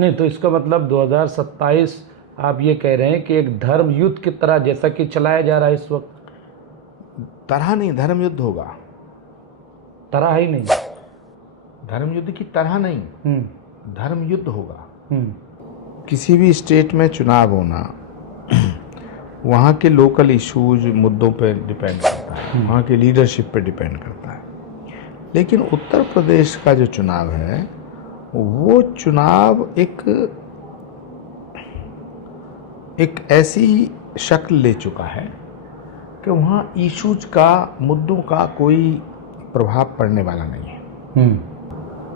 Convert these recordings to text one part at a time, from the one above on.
नहीं, तो इसका मतलब 2027 आप ये कह रहे हैं कि एक धर्म युद्ध की तरह जैसा कि चलाया जा रहा है इस वक्त? तरह नहीं, धर्म युद्ध होगा। तरह ही नहीं। धर्म युद्ध की तरह नहीं, धर्म युद्ध होगा। हम्म। किसी भी स्टेट में चुनाव होना वहाँ के लोकल इश्यूज मुद्दों पर डिपेंड करता है, वहाँ के लीडरशिप पर डिपेंड करता है। लेकिन उत्तर प्रदेश का जो चुनाव है वो चुनाव एक ऐसी शक्ल ले चुका है कि वहाँ इश्यूज का, मुद्दों का कोई प्रभाव पड़ने वाला नहीं है।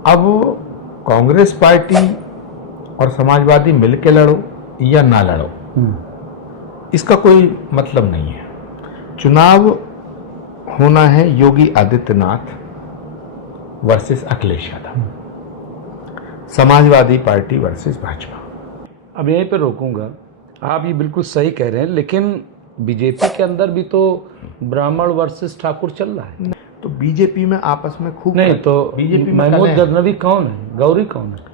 अब कांग्रेस पार्टी और समाजवादी मिलके लड़ो या ना लड़ो, इसका कोई मतलब नहीं है। चुनाव होना है Yogi Adityanath versus Akhilesh Yadav, Samajwadi party versus Bhajpa. अब यहीं पे रोकूंगा, आप ये बिल्कुल सही कह रहे हैं, लेकिन बीजेपी के अंदर भी तो ब्राह्मण वर्सेस ठाकुर चल रहा है। तो बीजेपी में आपस में खूब नहीं तो बीजेपी में महमूद गजनवी कौन है, गौरी कौन है?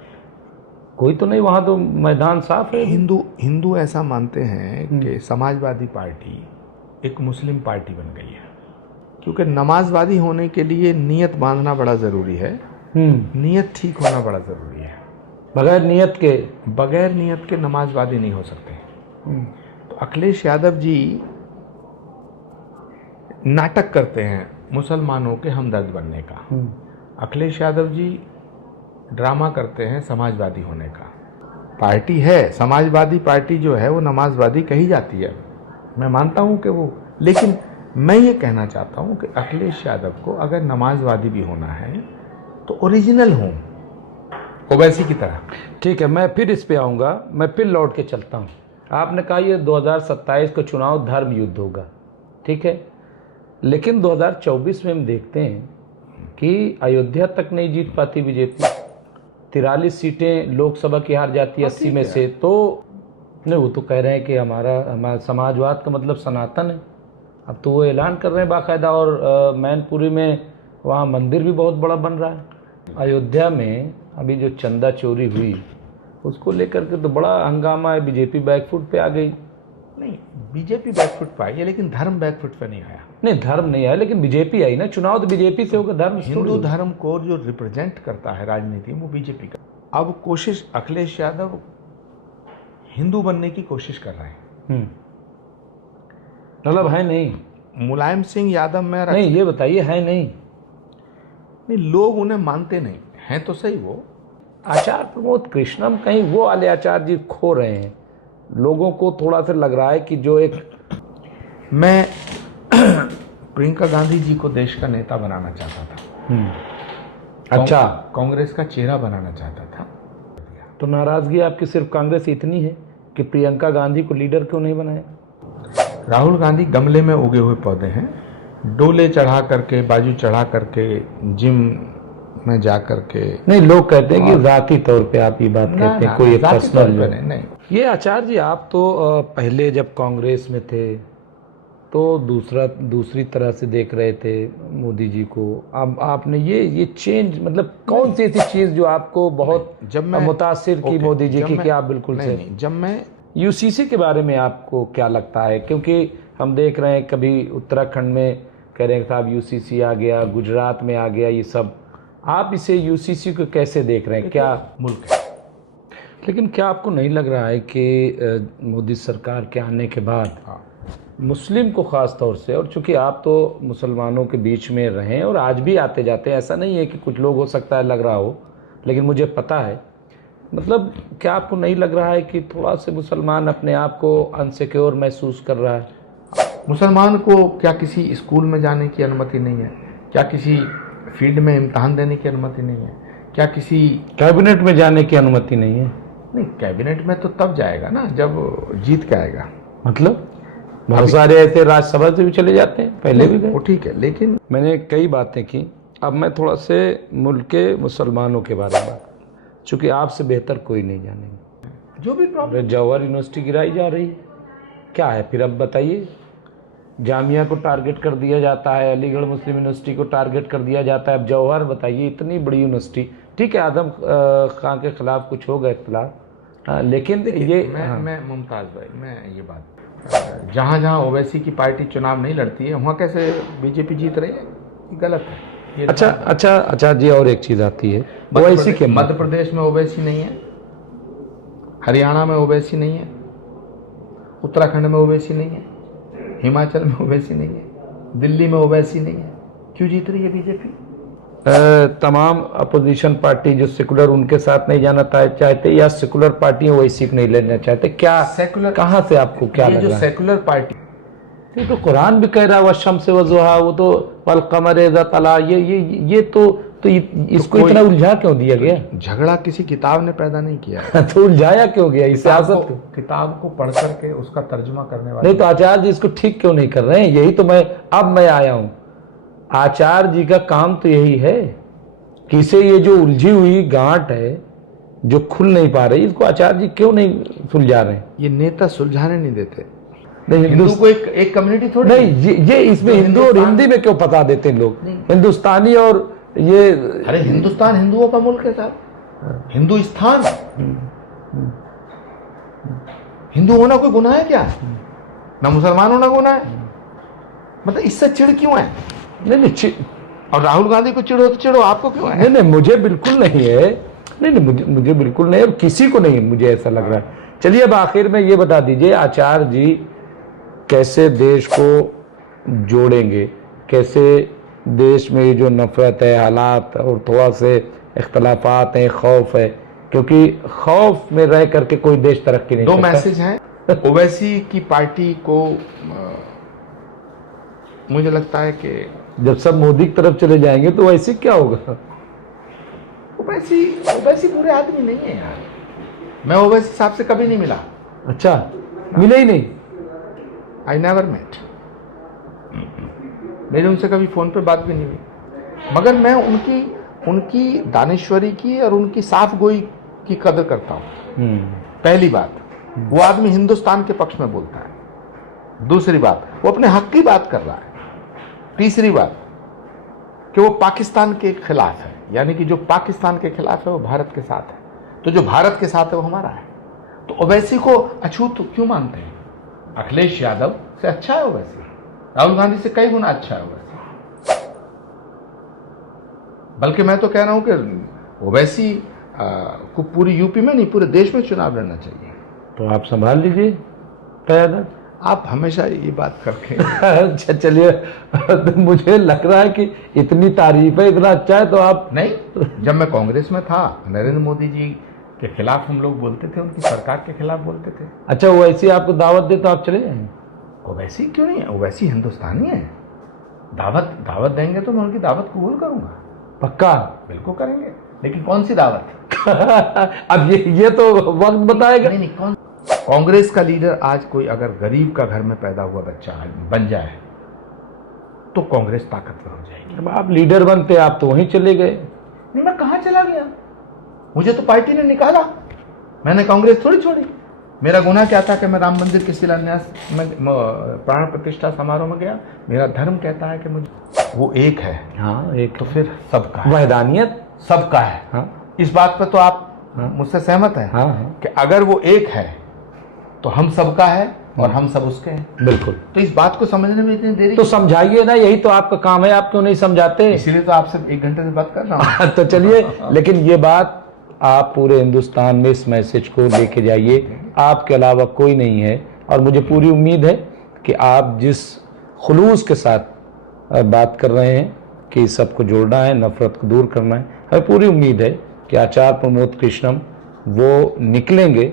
कोई तो नहीं, वहां तो मैदान साफ है। हिंदू ऐसा मानते हैं कि समाजवादी पार्टी एक मुस्लिम पार्टी बन गई है, क्योंकि नमाजवादी होने के लिए नियत बांधना बड़ा जरूरी है, नियत ठीक होना बड़ा जरूरी है। बगैर नियत के नमाजवादी नहीं हो सकते। तो अखिलेश यादव जी नाटक करते हैं मुसलमानों के हमदर्द बनने का, अखिलेश यादव जी ड्रामा करते हैं समाजवादी होने का। पार्टी है समाजवादी पार्टी जो है वो नमाजवादी कही जाती है, मैं मानता हूं कि वो, लेकिन मैं ये कहना चाहता हूं कि अखिलेश यादव को अगर नमाजवादी भी होना है तो ओरिजिनल हो, ओवैसी की तरह। ठीक है, मैं फिर इस पे आऊँगा, मैं फिर लौट के चलता हूँ। आपने कहा ये 2027 का चुनाव धर्म युद्ध होगा, ठीक है, लेकिन 2024 में हम देखते हैं कि अयोध्या तक नहीं जीत पाती बीजेपी, 43 सीटें लोकसभा की हार जाती है 80 में से। तो नहीं, वो तो कह रहे हैं कि हमारा समाजवाद का मतलब सनातन है। अब तो वो ऐलान कर रहे हैं बाकायदा, और मैनपुरी में वहाँ मंदिर भी बहुत बड़ा बन रहा है। अयोध्या में अभी जो चंदा चोरी हुई उसको लेकर के तो बड़ा हंगामा है, बीजेपी बैकफुट पे आ गई। नहीं, बीजेपी बैकफुट पे आई है, लेकिन धर्म बैकफुट पे नहीं आया। नहीं, धर्म नहीं आया, लेकिन बीजेपी आई ना, चुनाव तो बीजेपी से होगा, धर्म हिंदू धर्म को जो रिप्रेजेंट करता है राजनीति में वो बीजेपी का। अब कोशिश अखिलेश यादव हिंदू बनने की कोशिश कर रहे हैं, मतलब है नहीं। मुलायम सिंह यादव में नहीं, ये बताइए है नहीं? नहीं, लोग उन्हें मानते नहीं हैं तो सही। वो आचार्य प्रमोद कृष्णम कहीं वो वाले आचार्य जी खो रहे हैं, लोगों को थोड़ा सा लग रहा है कि जो एक मैं प्रियंका गांधी जी को देश का नेता बनाना चाहता था, अच्छा, कांग्रेस का चेहरा बनाना चाहता था। तो नाराजगी आपकी सिर्फ कांग्रेस इतनी है कि प्रियंका गांधी को लीडर क्यों नहीं बनाया? राहुल गांधी गमले में उगे हुए पौधे हैं, डोले चढ़ा करके, बाजू चढ़ा करके, जिम में जा करके। नहीं, लोग कहते हैं कि जाती तौर पे आप ये बात कहते हैं, कोई पर्सनल नहीं। ये आचार्य जी, आप तो पहले जब कांग्रेस में थे तो दूसरी तरह से देख रहे थे मोदी जी को। अब आपने ये चेंज, मतलब कौन सी ऐसी चीज़ जो आपको बहुत मुतासिर की मोदी जी की, कि आप बिल्कुल से नहीं, जब मैं यूसीसी के बारे में आपको क्या लगता है? क्योंकि हम देख रहे हैं कभी उत्तराखंड में कह रहे हैं साहब यूसीसी आ गया, गुजरात में आ गया, ये सब। आप इसे यूसीसी को कैसे देख रहे हैं? क्या मुल्क है, लेकिन क्या आपको नहीं लग रहा है कि मोदी सरकार के आने के बाद मुस्लिम को ख़ास तौर से, और चूंकि आप तो मुसलमानों के बीच में रहें और आज भी आते जाते हैं, ऐसा नहीं है कि कुछ लोग हो सकता है लग रहा हो, लेकिन मुझे पता है, मतलब क्या आपको नहीं लग रहा है कि थोड़ा से मुसलमान अपने आप को अनसिक्योर महसूस कर रहा है? मुसलमान को क्या किसी स्कूल में जाने की अनुमति नहीं है? क्या किसी फील्ड में इम्तहान देने की अनुमति नहीं है? क्या किसी कैबिनेट में जाने की अनुमति नहीं है? नहीं, कैबिनेट में तो तब जाएगा ना जब जीत के आएगा। मतलब बहुत सारे ऐसे राज्यसभा से भी चले जाते हैं, पहले भी गए। वो ठीक है, लेकिन मैंने कई बातें की, अब मैं थोड़ा से मुल्क के मुसलमानों के बारे में, चूँकि आपसे बेहतर कोई नहीं जानेंगे। जो भी प्रॉब्लम, जौहर यूनिवर्सिटी गिराई जा रही है, क्या है फिर? अब बताइए, जामिया को टारगेट कर दिया जाता है, अलीगढ़ मुस्लिम यूनिवर्सिटी को टारगेट कर दिया जाता है, अब जौहर बताइए, इतनी बड़ी यूनिवर्सिटी ठीक है, आदम खान के खिलाफ कुछ होगा इख्तिलाफ, लेकिन ये मैं मुमताज़ भाई, मैं ये बात, जहाँ जहाँ ओवैसी की पार्टी चुनाव नहीं लड़ती है वहाँ कैसे बीजेपी जीत रही है, ये गलत है। ये अच्छा जी, और एक चीज़ आती है ओवैसी के मध्य प्रदेश में ओवैसी नहीं है, हरियाणा में ओवैसी नहीं है, उत्तराखंड में ओवैसी नहीं है, हिमाचल में ओवैसी नहीं है, दिल्ली में ओवैसी नहीं है, क्यों जीत रही है बीजेपी? तमाम अपोजिशन पार्टी जो सेकुलर उनके साथ नहीं जाना चाहते, या सेकुलर पार्टी ओवैसी को नहीं लेना चाहते, क्या सेकुलर कहाँ से आपको क्या लग जो रहा है? सेकुलर पार्टी, ये तो कुरान भी कह रहा है वशम से वजुहा, वो तो वल कमर इज़ा तला, ये तो इसको इतना उलझा क्यों दिया गया? झगड़ा किसी किताब ने पैदा नहीं किया है। तो उलझाया क्यों गया इस सियासत को? किताब को पढ़ करके उसका तर्जुमा करने वाले नहीं तो आचार्य जी इसको ठीक क्यों नहीं कर रहे हैं? यही तो मैं आया हूं। आचार्य जी का काम तो यही है कि इसे ये जो उलझी हुई गांठ है जो खुल नहीं पा रही, इसको आचार्य जी क्यों नहीं सुलझा रहे हैं? ये नेता सुलझाने नहीं देते। नहीं, हिंदू को एक कम्युनिटी थोड़ी नहीं, ये इसमें हिंदू और हिंदी में क्यों पता देते हैं लोग? हिंदुस्तानी और ये, अरे हिंदुस्तान हिंदुओं का मुल्क है साहब, हिंदुस्तान। हिंदू होना कोई गुनाह है क्या? ना मुसलमान होना गुनाह है? मतलब इससे चिढ़ क्यों है? नहीं, और राहुल गांधी को चिढ़ो तो चिढ़ो, आपको क्यों है? नहीं, मुझे बिल्कुल नहीं है। नहीं, मुझे बिल्कुल नहीं है, किसी को नहीं है, मुझे ऐसा लग रहा है। चलिए अब आखिर में ये बता दीजिए, आचार्य जी कैसे देश को जोड़ेंगे, कैसे देश में ये जो नफरत है, हालात और थोड़ा से इख्तलाफात हैं, खौफ है, क्योंकि खौफ में रह करके कोई देश तरक्की नहीं दो करता। मैसेज हैं ओवैसी की पार्टी को। मुझे लगता है कि जब सब मोदी की तरफ चले जाएंगे तो वैसे क्या होगा? ओवैसी पूरे आदमी नहीं है यार। मैं ओवैसी साहब से कभी नहीं मिला। अच्छा, मिले ही नहीं? I never met. मेरी उनसे कभी फोन पे बात भी नहीं हुई, मगर मैं उनकी दानिश्वरी की और उनकी साफ गोई की कदर करता हूं। पहली बात, वो आदमी हिंदुस्तान के पक्ष में बोलता है। दूसरी बात, वो अपने हक की बात कर रहा है। तीसरी बात कि वो पाकिस्तान के खिलाफ है, यानी कि जो पाकिस्तान के खिलाफ है वो भारत के साथ है, तो जो भारत के साथ है वो हमारा है। तो ओवैसी को अछूत क्यों मानते हैं? अखिलेश यादव से अच्छा है ओवैसी, राहुल गांधी से कई गुना अच्छा है ओवैसी। बल्कि मैं तो कह रहा हूं कि ओवैसी को पूरी यूपी में नहीं, पूरे देश में चुनाव लड़ना चाहिए। तो आप संभाल लीजिए क़यादत। आप हमेशा ये बात करके अच्छा चलिए, तो मुझे लग रहा है कि इतनी तारीफ है, इतना अच्छा है, तो आप नहीं। जब मैं कांग्रेस में था, नरेंद्र मोदी जी के खिलाफ हम लोग बोलते थे, उनकी सरकार के खिलाफ बोलते थे। अच्छा, वो ऐसी आपको दावत दे तो आप चले जाएंगे? ओवैसी क्यों नहीं है? ओवैसी हिंदुस्तानी है। दावत देंगे तो मैं उनकी दावत कबूल करूंगा। पक्का? बिल्कुल करेंगे, लेकिन कौन सी दावत? अब ये तो वक्त बताएगा। नहीं, कौन? कांग्रेस का लीडर आज कोई अगर गरीब का घर में पैदा हुआ बच्चा बन जाए तो कांग्रेस ताकतवर हो जाएगी। अब आप लीडर बनते, आप तो वहीं चले गए। नहीं, मैं कहां चला गया? मुझे तो पार्टी ने निकाला, मैंने कांग्रेस थोड़ी छोड़ी। मेरा गुनाह क्या था कि मैं राम मंदिर के शिलान्यास में प्राण प्रतिष्ठा समारोह में गया? मेरा धर्म कहता है कि मुझे वो एक है। हाँ, एक तो फिर सबका है, वहदानियत सबका है। हाँ, इस बात पर तो आप मुझसे सहमत हैं? हाँ, कि अगर वो एक है तो हम सबका है और हम सब उसके हैं। बिल्कुल। तो इस बात को समझने में इतनी देरी तो समझाइए ना, यही तो आपका काम है, आप क्यों नहीं समझाते? इसीलिए तो आपसे 1 घंटे से बात कर रहा हूँ। तो चलिए, लेकिन ये बात आप पूरे हिंदुस्तान में इस मैसेज को लेके जाइए, आपके अलावा कोई नहीं है। और मुझे पूरी उम्मीद है कि आप जिस खुलूस के साथ बात कर रहे हैं कि सबको जोड़ना है, नफरत को दूर करना है, हमें पूरी उम्मीद है कि आचार्य प्रमोद कृष्णम वो निकलेंगे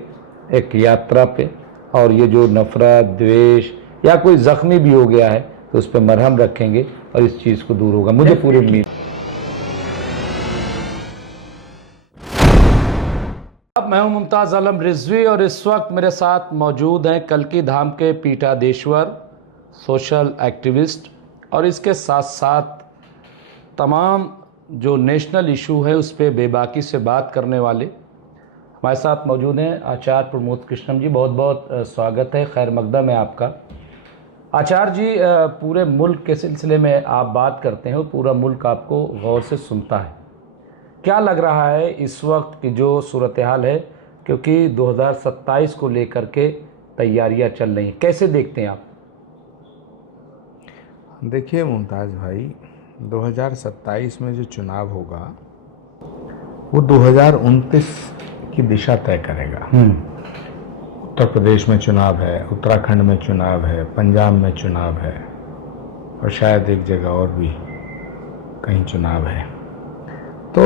एक यात्रा पे, और ये जो नफरत, द्वेष या कोई जख्मी भी हो गया है तो उस पर मरहम रखेंगे और इस चीज़ को दूर होगा, मुझे पूरी उम्मीद। अब मैं हूं मुमताज़ आलम रिजवी और इस वक्त मेरे साथ मौजूद हैं कल्की धाम के पीठाधीश्वर, सोशल एक्टिविस्ट और इसके साथ साथ तमाम जो नेशनल इशू है उस पर बेबाकी से बात करने वाले हमारे साथ मौजूद हैं आचार्य प्रमोद कृष्णम जी। बहुत बहुत स्वागत है, खैर मकदम है आपका। आचार्य जी, पूरे मुल्क के सिलसिले में आप बात करते हैं और पूरा मुल्क आपको गौर से सुनता है, क्या लग रहा है इस वक्त की जो सूरत हाल है, क्योंकि 2027 को लेकर के तैयारियां चल रही हैं, कैसे देखते हैं आप? देखिए मुमताज़ भाई, 2027 में जो चुनाव होगा वो 2029 की दिशा तय करेगा। उत्तर प्रदेश में चुनाव है, उत्तराखंड में चुनाव है, पंजाब में चुनाव है और शायद एक जगह और भी कहीं चुनाव है। तो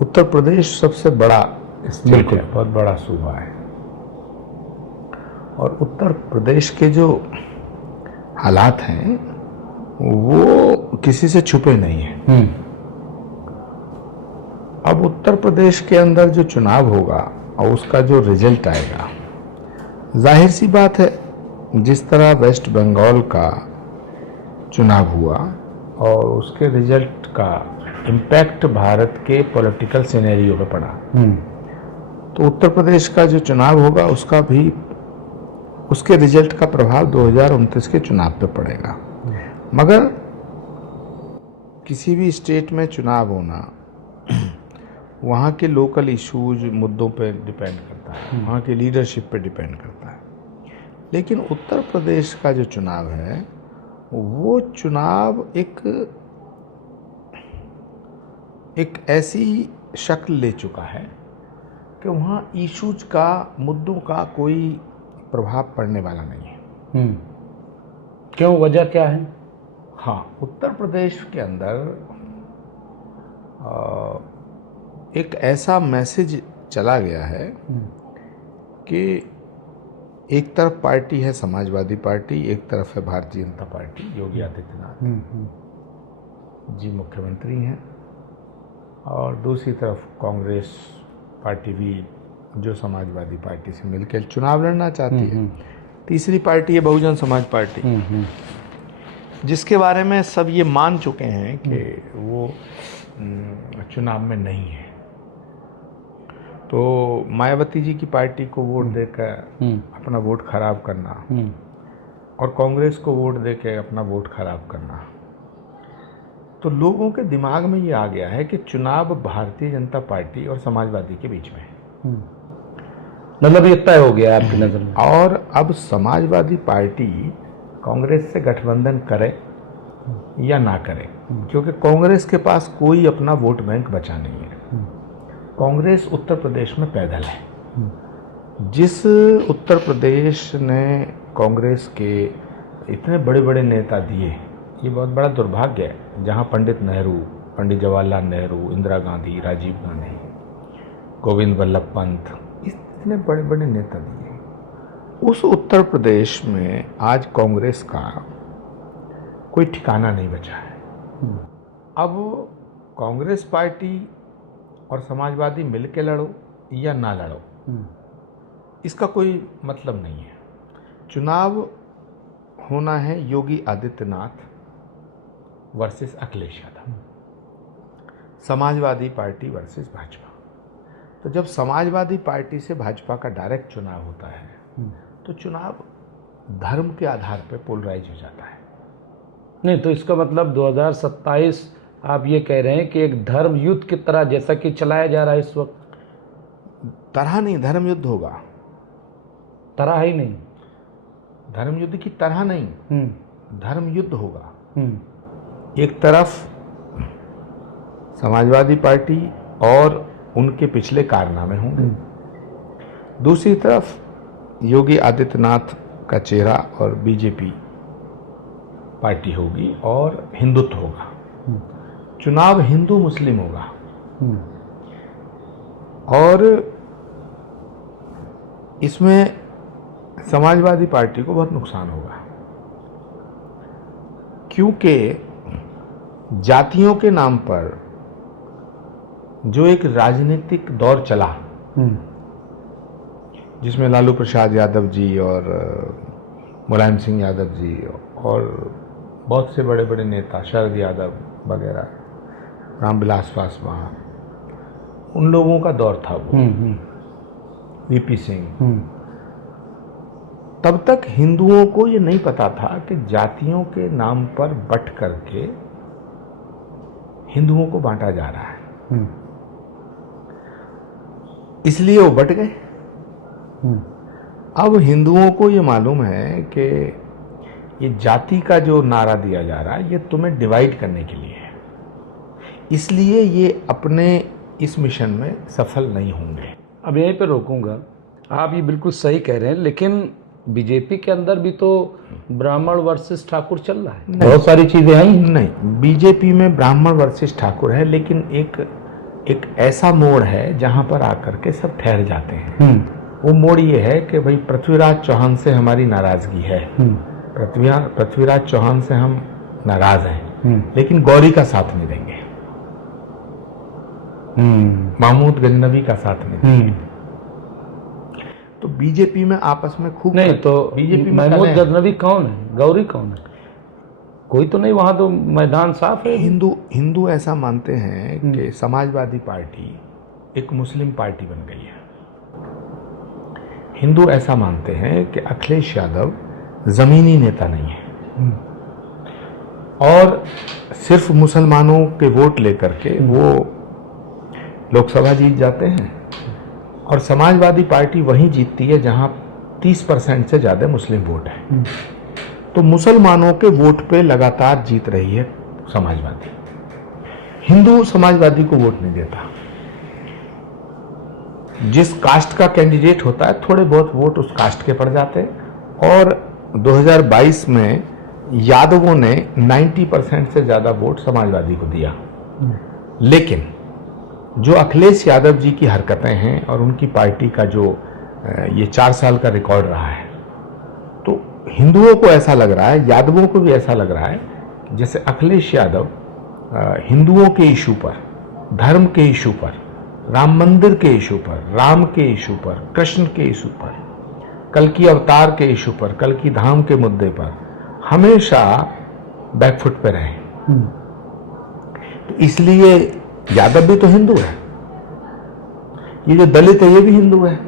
उत्तर प्रदेश सबसे बड़ा स्टेट है, बहुत बड़ा सूबा है और उत्तर प्रदेश के जो हालात हैं वो किसी से छुपे नहीं हैं। अब उत्तर प्रदेश के अंदर जो चुनाव होगा और उसका जो रिजल्ट आएगा, जाहिर सी बात है जिस तरह वेस्ट बंगाल का चुनाव हुआ और उसके रिजल्ट का इम्पैक्ट भारत के पॉलिटिकल सिनेरियो पे पड़ा, तो उत्तर प्रदेश का जो चुनाव होगा उसका भी, उसके रिजल्ट का प्रभाव 2029 के चुनाव पे पड़ेगा। मगर किसी भी स्टेट में चुनाव होना वहाँ के लोकल इश्यूज, मुद्दों पे डिपेंड करता है, वहाँ की लीडरशिप पे डिपेंड करता है। लेकिन उत्तर प्रदेश का जो चुनाव है वो चुनाव एक ऐसी शक्ल ले चुका है कि वहाँ इश्यूज का, मुद्दों का कोई प्रभाव पड़ने वाला नहीं है। क्यों, वजह क्या है? हाँ, उत्तर प्रदेश के अंदर एक ऐसा मैसेज चला गया है कि एक तरफ पार्टी है समाजवादी पार्टी, एक तरफ है भारतीय जनता पार्टी, योगी आदित्यनाथ जी मुख्यमंत्री हैं, और दूसरी तरफ कांग्रेस पार्टी भी जो समाजवादी पार्टी से मिलकर चुनाव लड़ना चाहती है। तीसरी पार्टी है बहुजन समाज पार्टी, जिसके बारे में सब ये मान चुके हैं कि वो चुनाव में नहीं है। तो मायावती जी की पार्टी को वोट देकर अपना वोट खराब करना और कांग्रेस को वोट देकर अपना वोट खराब करना, तो लोगों के दिमाग में ये आ गया है कि चुनाव भारतीय जनता पार्टी और समाजवादी के बीच में है। मतलब ये तय हो गया आपकी नज़र में। और अब समाजवादी पार्टी कांग्रेस से गठबंधन करे या ना करे, क्योंकि कांग्रेस के पास कोई अपना वोट बैंक बचा नहीं है। कांग्रेस उत्तर प्रदेश में पैदल है। जिस उत्तर प्रदेश ने कांग्रेस के इतने बड़े बड़े नेता दिए, ये बहुत बड़ा दुर्भाग्य है, जहां पंडित नेहरू, पंडित जवाहरलाल नेहरू, इंदिरा गांधी, राजीव गांधी, गोविंद वल्लभ पंत, इतने बड़े बड़े नेता दिए, उस उत्तर प्रदेश में आज कांग्रेस का कोई ठिकाना नहीं बचा है। अब कांग्रेस पार्टी और समाजवादी मिलके लड़ो या ना लड़ो, इसका कोई मतलब नहीं है। चुनाव होना है Yogi Adityanath versus Akhilesh Yadav, Samajwadi party versus Bhajpa. तो जब समाजवादी पार्टी से भाजपा का डायरेक्ट चुनाव होता है तो चुनाव धर्म के आधार पर पोलराइज हो जाता है। नहीं, तो इसका मतलब 2027 आप ये कह रहे हैं कि एक धर्म युद्ध की तरह जैसा कि चलाया जा रहा है इस वक्त? तरह नहीं, धर्म युद्ध होगा। तरह ही नहीं, धर्म युद्ध की तरह नहीं, धर्म युद्ध होगा। एक तरफ समाजवादी पार्टी और उनके पिछले कारनामे होंगे, दूसरी तरफ योगी आदित्यनाथ का चेहरा और बीजेपी पार्टी होगी और हिंदुत्व होगा। चुनाव हिंदू मुस्लिम होगा और इसमें समाजवादी पार्टी को बहुत नुकसान होगा, क्योंकि जातियों के नाम पर जो एक राजनीतिक दौर चला, जिसमें लालू प्रसाद यादव जी और मुलायम सिंह यादव जी और बहुत से बड़े बड़े नेता, शरद यादव वगैरह, रामविलास पासवान, उन लोगों का दौर था वो, वीपी सिंह। तब तक हिंदुओं को ये नहीं पता था कि जातियों के नाम पर बट करके हिंदुओं को बांटा जा रहा है, इसलिए वो बट गए। अब हिंदुओं को ये मालूम है कि ये जाति का जो नारा दिया जा रहा है ये तुम्हें डिवाइड करने के लिए है, इसलिए ये अपने इस मिशन में सफल नहीं होंगे। अब यहीं पे रोकूंगा, आप ये बिल्कुल सही कह रहे हैं, लेकिन बीजेपी के अंदर भी तो ब्राह्मण वर्सेस ठाकुर चल रहा है, बहुत सारी चीजें आई। नहीं, बीजेपी में ब्राह्मण वर्सेस ठाकुर है, लेकिन एक ऐसा मोड़ है जहां पर आकर के सब ठहर जाते हैं। वो मोड़ ये है कि भाई पृथ्वीराज चौहान से हमारी नाराजगी है, पृथ्वीराज चौहान से हम नाराज हैं, लेकिन गौरी का साथ नहीं देंगे, महमूद गजनवी का साथ नहीं देंगे। तो बीजेपी में आपस में खूब नहीं, तो बीजेपी में महमूद गजनवी कौन है, गौरी कौन है? कोई तो नहीं, वहां तो मैदान साफ है। हिंदू ऐसा मानते हैं कि समाजवादी पार्टी एक मुस्लिम पार्टी बन गई है। हिंदू ऐसा मानते हैं कि अखिलेश यादव जमीनी नेता नहीं है और सिर्फ मुसलमानों के वोट लेकर के वो लोकसभा जीत जाते हैं, और समाजवादी पार्टी वहीं जीतती है जहां 30% से ज्यादा मुस्लिम वोट है। तो मुसलमानों के वोट पे लगातार जीत रही है समाजवादी। हिंदू समाजवादी को वोट नहीं देता। जिस कास्ट का कैंडिडेट होता है थोड़े बहुत वोट उस कास्ट के पड़ जाते हैं, और 2022 में यादवों ने 90% से ज्यादा वोट समाजवादी को दिया। लेकिन जो अखिलेश यादव जी की हरकतें हैं और उनकी पार्टी का जो ये 4 साल का रिकॉर्ड रहा है, तो हिंदुओं को ऐसा लग रहा है, यादवों को भी ऐसा लग रहा है कि जैसे अखिलेश यादव हिंदुओं के इशू पर, धर्म के इशू पर, राम मंदिर के इशू पर, राम के इशू पर, कृष्ण के इशू पर, कल की अवतार के इशू पर, कल की धाम के मुद्दे पर हमेशा बैकफुट पे रहे। तो इसलिए यादव भी तो हिंदू है, ये जो दलित है ये भी हिंदू है।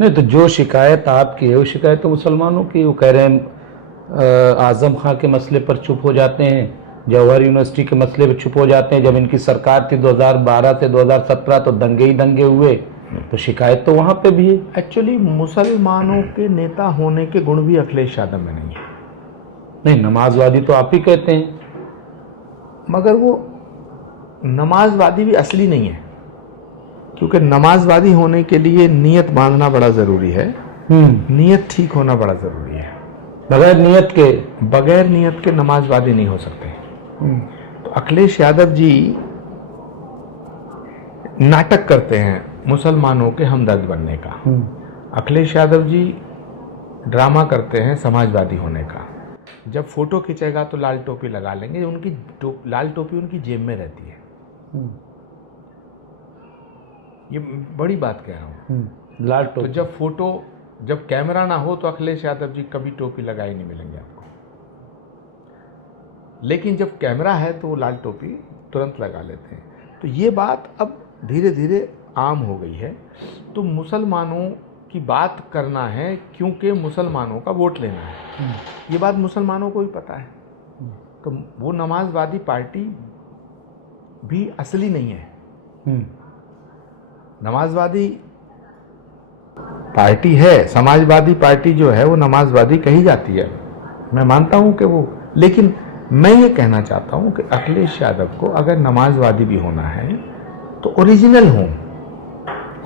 नहीं, तो जो शिकायत आपकी है वो शिकायत तो मुसलमानों की। वो कह रहे हैं आजम खां के मसले पर चुप हो जाते हैं, जवाहर यूनिवर्सिटी के मसले पर चुप हो जाते हैं। जब इनकी सरकार थी 2012 से 2017 तो दंगे ही दंगे हुए, तो शिकायत तो वहां पे भी है। एक्चुअली मुसलमानों के नेता होने के गुण भी अखिलेश यादव में नहीं है। नहीं, नमाजवादी तो आप ही कहते हैं, मगर वो नमाजवादी भी असली नहीं है, क्योंकि नमाजवादी होने के लिए नियत बांधना बड़ा जरूरी है, नियत ठीक होना बड़ा जरूरी है। बगैर नियत के नमाजवादी नहीं हो सकते। तो अखिलेश यादव जी नाटक करते हैं मुसलमानों के हमदर्द बनने का। अखिलेश यादव जी ड्रामा करते हैं समाजवादी होने का। जब फोटो खींचेगा तो लाल टोपी लगा लेंगे, उनकी लाल टोपी उनकी जेब में रहती है। ये बड़ी बात कह रहा हूं, लाल टोपी। तो जब कैमरा ना हो तो अखिलेश यादव जी कभी टोपी लगाए नहीं मिलेंगे आपको, लेकिन जब कैमरा है तो वो लाल टोपी तुरंत लगा लेते हैं। तो ये बात अब धीरे धीरे आम हो गई है। तो मुसलमानों की बात करना है क्योंकि मुसलमानों का वोट लेना है, ये बात मुसलमानों को भी पता है। तो वो नमाजवादी पार्टी भी असली नहीं है। नमाजवादी पार्टी है, समाजवादी पार्टी जो है वो नमाजवादी कही जाती है, मैं मानता हूं कि वो, लेकिन मैं ये कहना चाहता हूं कि अखिलेश यादव को अगर नमाजवादी भी होना है तो ओरिजिनल हो,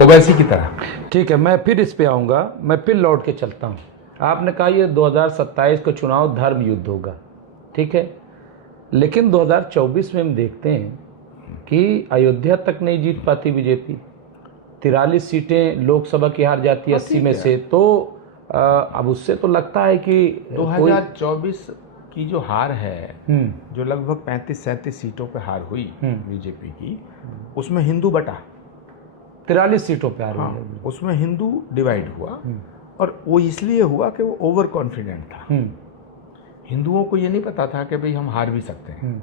ओवैसी की तरह। ठीक है, मैं फिर इस पे आऊँगा, मैं फिर लौट के चलता हूँ। आपने कहा ये 2027 का चुनाव धर्म युद्ध होगा, ठीक है, लेकिन 2024 में हम देखते हैं कि अयोध्या तक नहीं जीत पाती बीजेपी, 43 सीटें लोकसभा की हार जाती है 80 में से। तो अब उससे तो लगता है कि 2024 की जो हार है, जो लगभग 35-37 सीटों पे हार हुई बीजेपी की, उसमें हिंदू बटा, 43 सीटों पे हार हुई, उसमें हिंदू डिवाइड हुआ। और वो इसलिए हुआ कि वो ओवर कॉन्फिडेंट था। हिंदुओं को ये नहीं पता था कि भाई हम हार भी सकते हैं,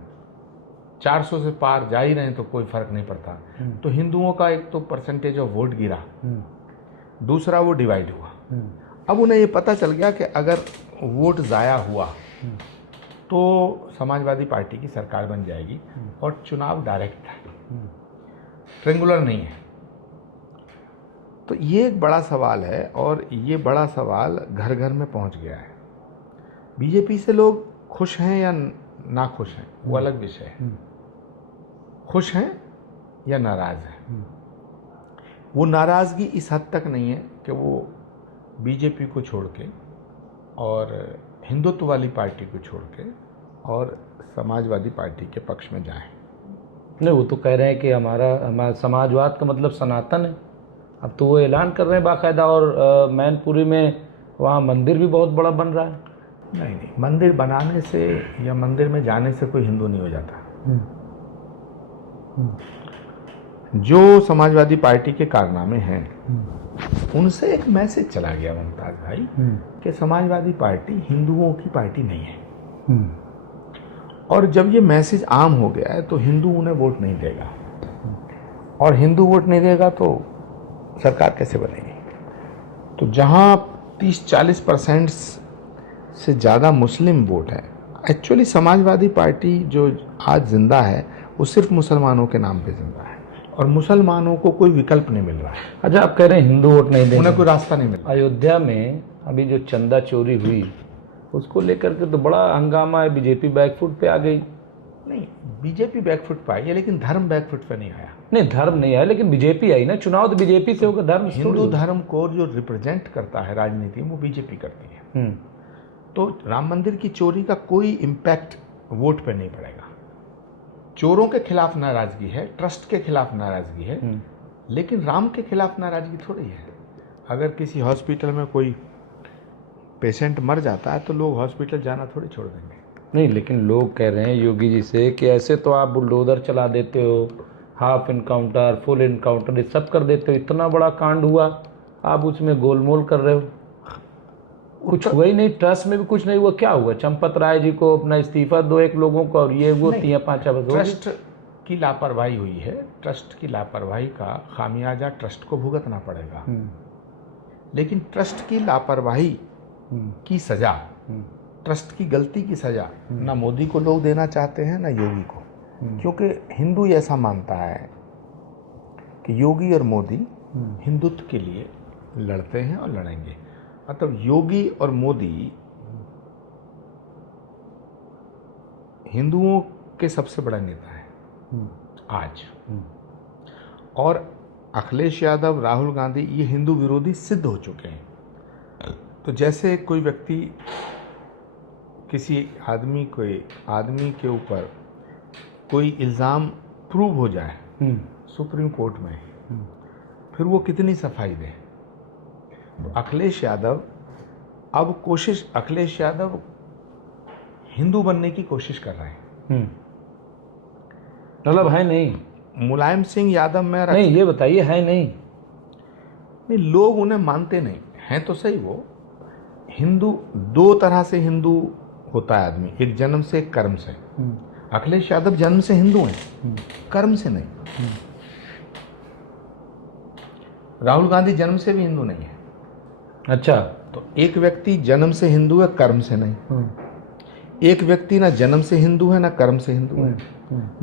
400 से पार जा ही रहे हैं तो कोई फर्क नहीं पड़ता। तो हिंदुओं का एक तो परसेंटेज ऑफ वोट गिरा, दूसरा वो डिवाइड हुआ। अब उन्हें ये पता चल गया कि अगर वोट ज़ाया हुआ तो समाजवादी पार्टी की सरकार बन जाएगी और चुनाव डायरेक्ट है, ट्रेंगुलर नहीं है। तो ये एक बड़ा सवाल है और ये बड़ा सवाल घर घर में पहुंच गया है। बीजेपी से लोग खुश हैं या ना खुश हैं वो अलग विषय है, खुश हैं या नाराज हैं। वो नाराज़गी इस हद तक नहीं है कि वो बीजेपी को छोड़ के और हिंदुत्व वाली पार्टी को छोड़ के और समाजवादी पार्टी के पक्ष में जाएं। नहीं, वो तो कह रहे हैं कि हमारा समाजवाद का मतलब सनातन है। अब तो वो ऐलान कर रहे हैं बाकायदा, और मैनपुरी में वहाँ मंदिर भी बहुत बड़ा बन रहा है। नहीं, मंदिर बनाने से या मंदिर में जाने से कोई हिंदू नहीं हो जाता। जो समाजवादी पार्टी के कारनामे हैं उनसे एक मैसेज चला गया मुमताज भाई कि समाजवादी पार्टी हिंदुओं की पार्टी नहीं है। और जब ये मैसेज आम हो गया है तो हिंदू उन्हें वोट नहीं देगा, और हिंदू वोट नहीं देगा तो सरकार कैसे बनेगी। तो जहाँ 30-40% से ज़्यादा मुस्लिम वोट है, एक्चुअली समाजवादी पार्टी जो आज जिंदा है वो सिर्फ मुसलमानों के नाम पे जिंदा है, और मुसलमानों को कोई विकल्प नहीं मिल रहा है। अच्छा, आप कह रहे हैं हिंदू वोट नहीं देंगे, उन्हें कोई रास्ता नहीं मिल रहा। अयोध्या में अभी जो चंदा चोरी हुई उसको लेकर के तो बड़ा हंगामा है, बीजेपी बैकफुट पे आ गई। नहीं, बीजेपी बैकफुट पे आई है लेकिन धर्म बैकफुट पे नहीं आया। नहीं, धर्म नहीं आया लेकिन बीजेपी आई ना, चुनाव तो बीजेपी से होगा, धर्म हिंदू धर्म को जो रिप्रेजेंट करता है राजनीति में वो बीजेपी करती है। तो राम मंदिर की चोरी का कोई इम्पैक्ट वोट पे नहीं पड़ेगा। चोरों के खिलाफ नाराजगी है, ट्रस्ट के खिलाफ नाराजगी है, लेकिन राम के खिलाफ नाराजगी थोड़ी है। अगर किसी हॉस्पिटल में कोई पेशेंट मर जाता है तो लोग हॉस्पिटल जाना थोड़ी छोड़ देंगे। नहीं, लेकिन लोग कह रहे हैं योगी जी से कि ऐसे तो आप बुलडोजर चला देते हो, हाफ इनकाउंटर, फुल इनकाउंटर, ये सब कर देते हो, इतना बड़ा कांड हुआ, आप उसमें गोलमोल कर रहे हो, कुछ हुआ ही नहीं, ट्रस्ट में भी कुछ नहीं हुआ। क्या हुआ? चंपत राय जी को अपना इस्तीफा दो, एक लोगों को, और ये वो 3-5 ट्रस्ट की लापरवाही हुई है। ट्रस्ट की लापरवाही का खामियाजा ट्रस्ट को भुगतना पड़ेगा, लेकिन ट्रस्ट की लापरवाही की सजा, ट्रस्ट की गलती की सजा ना मोदी को लोग देना चाहते हैं ना योगी को, क्योंकि हिंदू ऐसा मानता है कि योगी और मोदी हिंदुत्व के लिए लड़ते हैं और लड़ेंगे। मतलब योगी और मोदी हिंदुओं के सबसे बड़ा नेता है आज, और अखिलेश यादव, राहुल गांधी ये हिंदू विरोधी सिद्ध हो चुके हैं। तो जैसे कोई व्यक्ति किसी आदमी के ऊपर कोई इल्ज़ाम प्रूव हो जाए सुप्रीम कोर्ट में, फिर वो कितनी सफाई दे। तो अखिलेश यादव हिंदू बनने की कोशिश कर रहे हैं। मतलब है नहीं, मुलायम सिंह यादव में नहीं, ये बताइए है नहीं, लोग उन्हें मानते नहीं हैं। तो सही, वो हिंदू दो तरह से हिंदू होता है आदमी, एक जन्म से, एक कर्म से। अखिलेश यादव जन्म से हिंदू हैं, कर्म से नहीं। राहुल गांधी जन्म से भी हिंदू नहीं है। अच्छा, तो एक व्यक्ति जन्म से हिंदू है, कर्म से नहीं। एक व्यक्ति ना जन्म से हिंदू है ना कर्म से हिंदू है,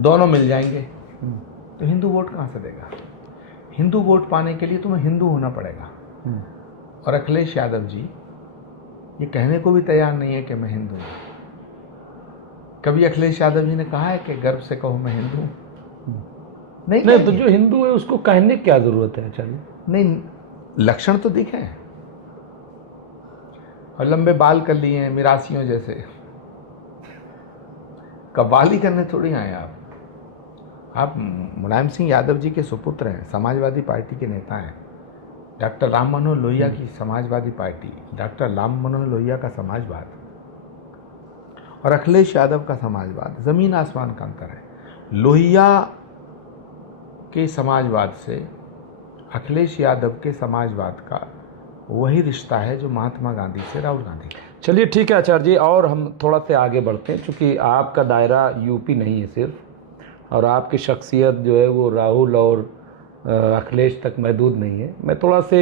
दोनों मिल जाएंगे तो हिंदू वोट कहां से देगा? हिंदू वोट पाने के लिए तुम्हें हिंदू होना पड़ेगा। और अखिलेश यादव जी ये कहने को भी तैयार नहीं है कि मैं हिंदू हूं। कभी अखिलेश यादव जी ने कहा है कि गर्व से कहो मैं हिंदू हूं? नहीं, तो जो हिंदू है उसको कहने की क्या जरूरत है? चलिए, नहीं, लक्षण तो दिखे हैं, और लंबे बाल कर लिए हैं मिरासियों जैसे। कव्वाली करने थोड़ी आए आप मुलायम सिंह यादव जी के सुपुत्र हैं, समाजवादी पार्टी के नेता हैं। डॉक्टर राम मनोहर लोहिया की समाजवादी पार्टी, डॉक्टर राम मनोहर लोहिया का समाजवाद और अखिलेश यादव का समाजवाद जमीन आसमान का अंतर है। लोहिया के समाजवाद से अखिलेश यादव के समाजवाद का वही रिश्ता है जो महात्मा गांधी से राहुल गांधी का। चलिए ठीक है आचार्य जी, और हम थोड़ा से आगे बढ़ते हैं, क्योंकि आपका दायरा यूपी नहीं है सिर्फ, और आपकी शख्सियत जो है वो राहुल और अखिलेश तक महदूद नहीं है। मैं थोड़ा से,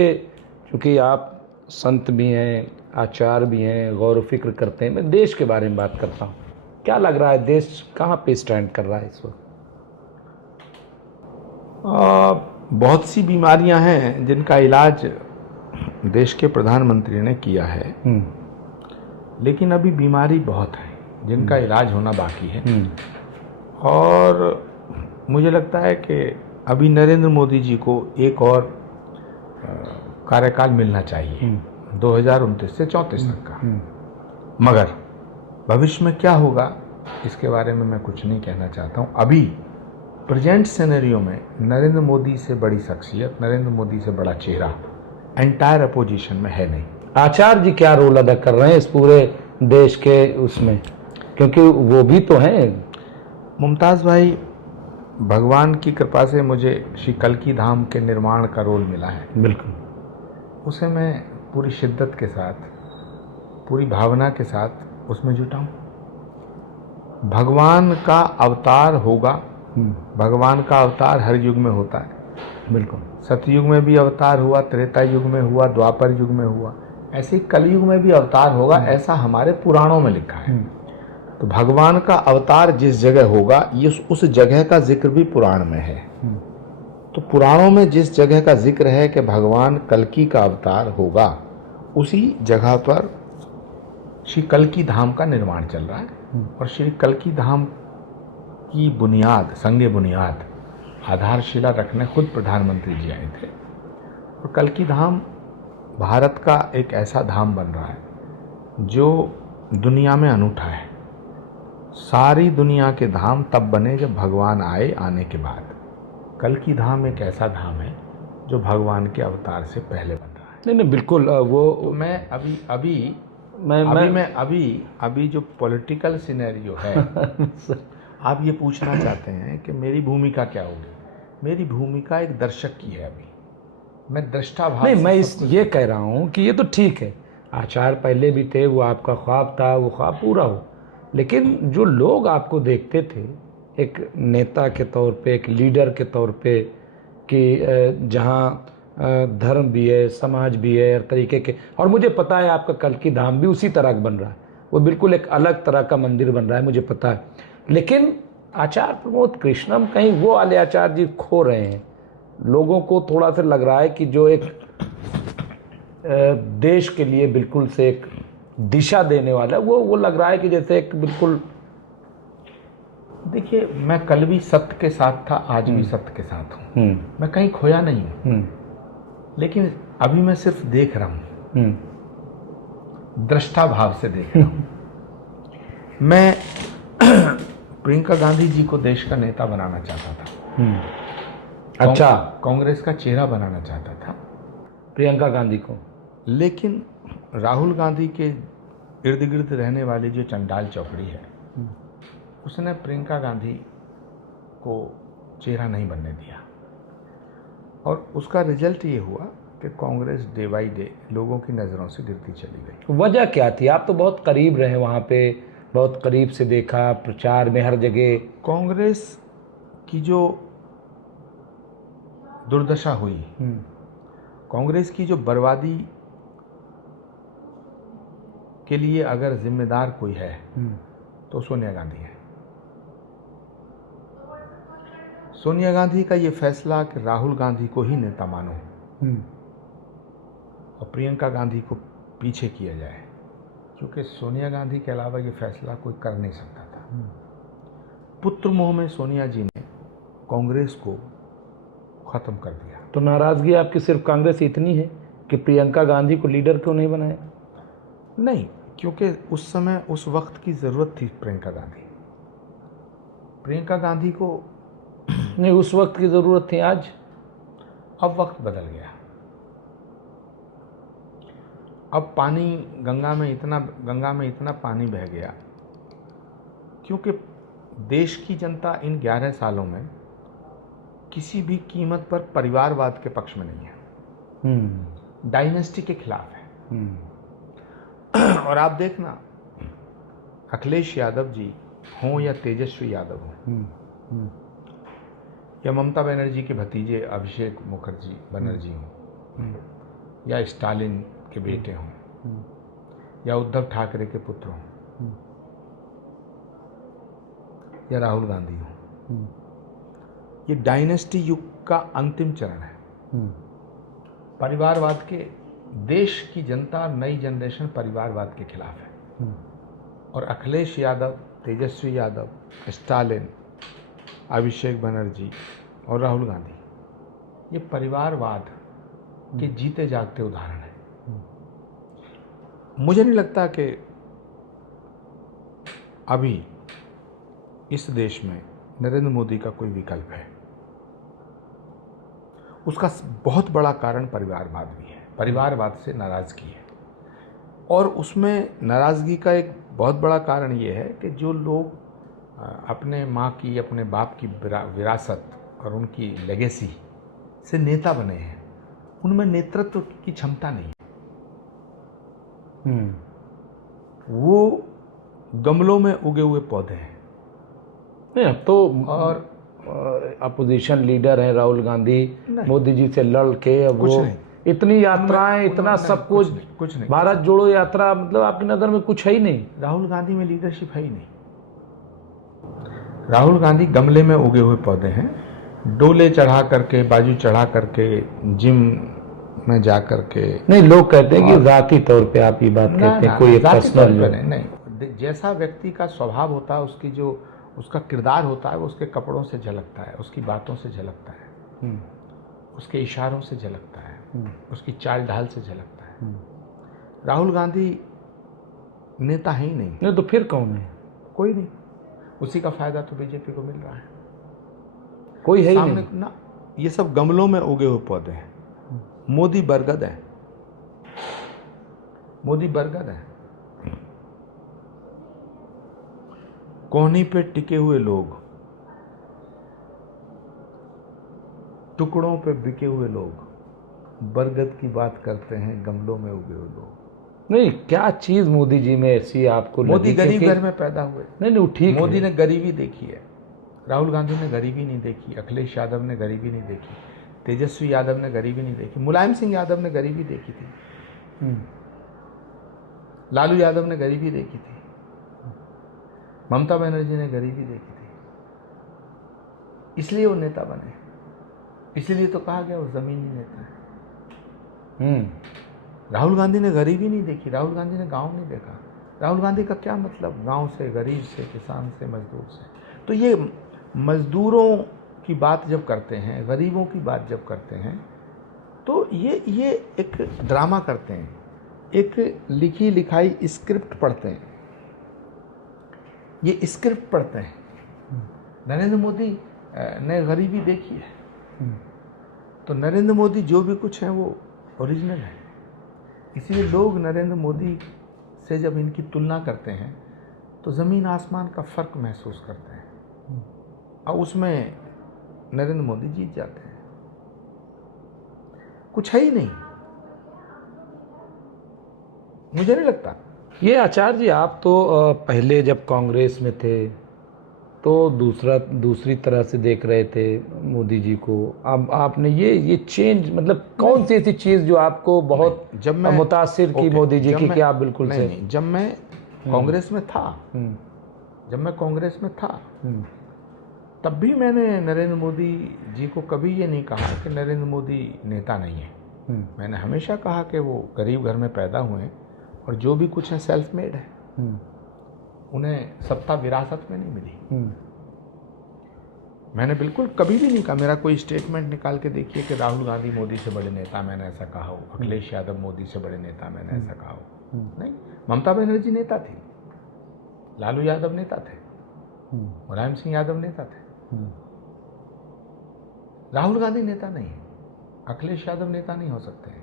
चूँकि आप संत भी हैं, आचार्य भी हैं, गौर व फिक्र करते हैं, मैं देश के बारे में बात करता हूँ। क्या लग रहा है देश कहाँ पे स्टैंड कर रहा है इस वक्त? बहुत सी बीमारियां हैं जिनका इलाज देश के प्रधानमंत्री ने किया है, लेकिन अभी बीमारी बहुत है जिनका इलाज होना बाकी है। और मुझे लगता है कि अभी नरेंद्र मोदी जी को एक और कार्यकाल मिलना चाहिए 2029 से 34 तक का। मगर भविष्य में क्या होगा इसके बारे में मैं कुछ नहीं कहना चाहता हूँ। अभी प्रेजेंट सिनेरियो में नरेंद्र मोदी से बड़ी शख्सियत, नरेंद्र मोदी से बड़ा चेहरा एंटायर अपोजिशन में है नहीं। आचार्य जी क्या रोल अदा कर रहे हैं इस पूरे देश के उसमें, क्योंकि वो भी तो हैं? मुमताज़ भाई, भगवान की कृपा से मुझे श्री कल्की धाम के निर्माण का रोल मिला है। बिल्कुल, उसे मैं पूरी शिद्दत के साथ, पूरी भावना के साथ उसमें जुटा हूँ। भगवान का अवतार होगा, भगवान का अवतार हर युग में होता है। बिल्कुल, सतयुग में भी अवतार हुआ, त्रेता युग में हुआ, द्वापर युग में हुआ, ऐसे ही कलयुग में भी अवतार होगा, ऐसा हमारे पुराणों में लिखा है। तो भगवान का अवतार जिस जगह होगा, ये उस जगह का जिक्र भी पुराण में है। तो पुराणों में जिस जगह का जिक्र है कि भगवान कल्की का अवतार होगा, उसी जगह पर श्री कल्की धाम का निर्माण चल रहा है। और श्री कल्की धाम की बुनियाद, संगे बुनियाद, आधारशिला रखने खुद प्रधानमंत्री जी आए थे। और कल्की धाम भारत का एक ऐसा धाम बन रहा है जो दुनिया में अनूठा है। सारी दुनिया के धाम तब बने जब भगवान आए, आने के बाद। कल्की धाम एक ऐसा धाम है जो भगवान के अवतार से पहले बन रहा है। नहीं बिल्कुल, वो तो मैं अभी जो पॉलिटिकल सिनेरियो है आप ये पूछना चाहते हैं कि मेरी भूमिका क्या होगी। मेरी भूमिका एक दर्शक की है। अभी मैं दृष्टा भाव नहीं, मैं ये कह रहा हूँ कि ये तो ठीक है, आचार पहले भी थे, वो आपका ख्वाब था, वो ख्वाब पूरा हो। लेकिन जो लोग आपको देखते थे एक नेता के तौर पे, एक लीडर के तौर पे, कि जहाँ धर्म भी है, समाज भी है, हर तरीके के, और मुझे पता है आपका कल्की धाम भी उसी तरह का बन रहा है, वो बिल्कुल एक अलग तरह का मंदिर बन रहा है, मुझे पता है। लेकिन आचार्य प्रमोद कृष्णम कहीं वो वाले आचार्य जी खो रहे हैं। लोगों को थोड़ा सा लग रहा है कि जो एक देश के लिए बिल्कुल से एक दिशा देने वाला है, वो लग रहा है कि जैसे एक बिल्कुल। देखिए, मैं कल भी सत्य के साथ था, आज भी सत्य के साथ हूँ। मैं कहीं खोया नहीं हूँ, लेकिन अभी मैं सिर्फ देख रहा हूँ, दृष्टा भाव से देख रहा हूँ। मैं प्रियंका गांधी जी को देश का नेता बनाना चाहता था। अच्छा, कांग्रेस का चेहरा बनाना चाहता था प्रियंका गांधी को। लेकिन राहुल गांधी के इर्द गिर्द रहने वाली जो चंडाल चौकड़ी है, उसने प्रियंका गांधी को चेहरा नहीं बनने दिया। और उसका रिजल्ट ये हुआ कि कांग्रेस डे बाई डे लोगों की नज़रों से गिरती चली गई। वजह क्या थी? आप तो बहुत करीब रहे वहाँ पे, बहुत करीब से देखा, प्रचार में हर जगह। कांग्रेस की जो दुर्दशा हुई, कांग्रेस की जो बर्बादी के लिए अगर जिम्मेदार कोई है तो सोनिया गांधी है। सोनिया गांधी का ये फैसला कि राहुल गांधी को ही नेता मानो और प्रियंका गांधी को पीछे किया जाए, क्योंकि सोनिया गांधी के अलावा ये फैसला कोई कर नहीं सकता था। पुत्र मोह में सोनिया जी ने कांग्रेस को खत्म कर दिया। तो नाराजगी आपकी सिर्फ कांग्रेस से इतनी है कि प्रियंका गांधी को लीडर क्यों नहीं बनाया? नहीं, क्योंकि उस समय उस वक्त की ज़रूरत थी प्रियंका गांधी को। नहीं, उस वक्त की ज़रूरत थी, आज अब वक्त बदल गया। अब पानी गंगा में इतना पानी बह गया, क्योंकि देश की जनता इन 11 सालों में किसी भी कीमत पर परिवारवाद के पक्ष में नहीं है, डायनेस्टी के खिलाफ है। और आप देखना, अखिलेश यादव जी हों या तेजस्वी यादव हों, या ममता बनर्जी के भतीजे अभिषेक मुखर्जी बनर्जी हों, या स्टालिन के बेटे हों, या उद्धव ठाकरे के पुत्र हों, या राहुल गांधी हो, ये डायनेस्टी युग का अंतिम चरण है। परिवारवाद के, देश की जनता, नई जनरेशन परिवारवाद के खिलाफ है। और अखिलेश यादव, तेजस्वी यादव, स्टालिन, अभिषेक बनर्जी और राहुल गांधी, ये परिवारवाद के जीते जागते उदाहरण हैं। मुझे नहीं लगता कि अभी इस देश में नरेंद्र मोदी का कोई विकल्प है। उसका बहुत बड़ा कारण परिवारवाद भी है, परिवारवाद से नाराजगी है। और उसमें नाराजगी का एक बहुत बड़ा कारण ये है कि जो लोग अपने माँ की, अपने बाप की विरासत और उनकी लेगेसी से नेता बने हैं, उनमें नेतृत्व की क्षमता नहीं है। वो गमलों में उगे हुए पौधे हैं। नहीं, अब तो और अपोजिशन लीडर है राहुल गांधी, मोदी जी से लड़ के अब वो इतनी यात्राएं, इतना सब कुछ नहीं, भारत जोड़ो यात्रा, मतलब आपकी नजर में कुछ है ही नहीं। राहुल गांधी में लीडरशिप है ही नहीं। राहुल गांधी गमले में उगे हुए पौधे हैं। डोले चढ़ा करके, बाजू चढ़ा करके, जिम में जा करके नहीं, लोग कहते हैं कि जाती तौर पे आप ये बात कहते हैं, कोई पर्सनल नहीं। जैसा व्यक्ति का स्वभाव होता है, उसकी जो उसका किरदार होता है, वो उसके कपड़ों से झलकता है, उसकी बातों से झलकता है, उसके इशारों से झलकता है, उसकी चाल ढाल से झलकता है। राहुल गांधी नेता है ही नहीं। तो फिर कौन है? कोई नहीं। उसी का फायदा तो बीजेपी को मिल रहा है। कोई है ही नहीं ना। ये सब गमलों में उगे हुए पौधे हैं। मोदी बरगद है, मोदी बरगद है। कोहनी पे टिके हुए लोग, टुकड़ों पे बिके हुए लोग बरगद की बात करते हैं, गमलों में उगे हुए लोग। नहीं, क्या चीज मोदी जी में ऐसी आपको? मोदी गरीब घर में पैदा हुए। नहीं, ठीक। मोदी ने गरीबी देखी है, राहुल गांधी ने गरीबी नहीं देखी, अखिलेश यादव ने गरीबी नहीं देखी, तेजस्वी यादव ने गरीबी नहीं देखी, मुलायम सिंह यादव ने गरीबी देखी थी, लालू यादव ने गरीबी देखी थी, ममता बनर्जी ने गरीबी देखी थी, इसलिए वो नेता बने। इसलिए तो कहा गया वो जमीनी नेता है। राहुल गांधी ने गरीबी नहीं देखी, राहुल गांधी ने गांव नहीं देखा। राहुल गांधी का क्या मतलब गांव से, गरीब से, किसान से, मजदूर से? तो ये मजदूरों की बात जब करते हैं, गरीबों की बात जब करते हैं, तो ये एक ड्रामा करते हैं, एक लिखी लिखाई स्क्रिप्ट पढ़ते हैं। ये स्क्रिप्ट पढ़ते हैं। नरेंद्र मोदी ने गरीबी देखी है, तो नरेंद्र मोदी जो भी कुछ है वो ओरिजिनल है। इसलिए लोग नरेंद्र मोदी से जब इनकी तुलना करते हैं तो ज़मीन आसमान का फ़र्क महसूस करते हैं, और उसमें नरेंद्र मोदी जीत जाते हैं। कुछ है ही नहीं, मुझे नहीं लगता। ये आचार्य जी, आप तो पहले जब कांग्रेस में थे तो दूसरी तरह से देख रहे थे मोदी जी को। अब आपने ये चेंज, मतलब कौन सी ऐसी चीज़ जो आपको बहुत जब मैं मुतासिर की मोदी जी की, कि आप बिल्कुल से? नहीं, जब मैं कांग्रेस में था, जब मैं कांग्रेस में था तब भी मैंने नरेंद्र मोदी जी को कभी ये नहीं कहा कि नरेंद्र मोदी नेता नहीं है। मैंने हमेशा कहा कि वो गरीब घर में पैदा हुए और जो भी कुछ है सेल्फ मेड है। उन्हें सत्ता विरासत में नहीं मिली। मैंने बिल्कुल कभी भी नहीं कहा, मेरा कोई स्टेटमेंट निकाल के देखिए कि राहुल गांधी मोदी से बड़े नेता, मैंने ऐसा कहा हो, अखिलेश यादव मोदी से बड़े नेता, मैंने ऐसा कहा हो। नहीं, ममता बनर्जी नेता थी, लालू यादव नेता थे, मुलायम सिंह यादव नेता थे, राहुल गांधी नेता नहीं है, अखिलेश यादव नेता नहीं हो सकते हैं।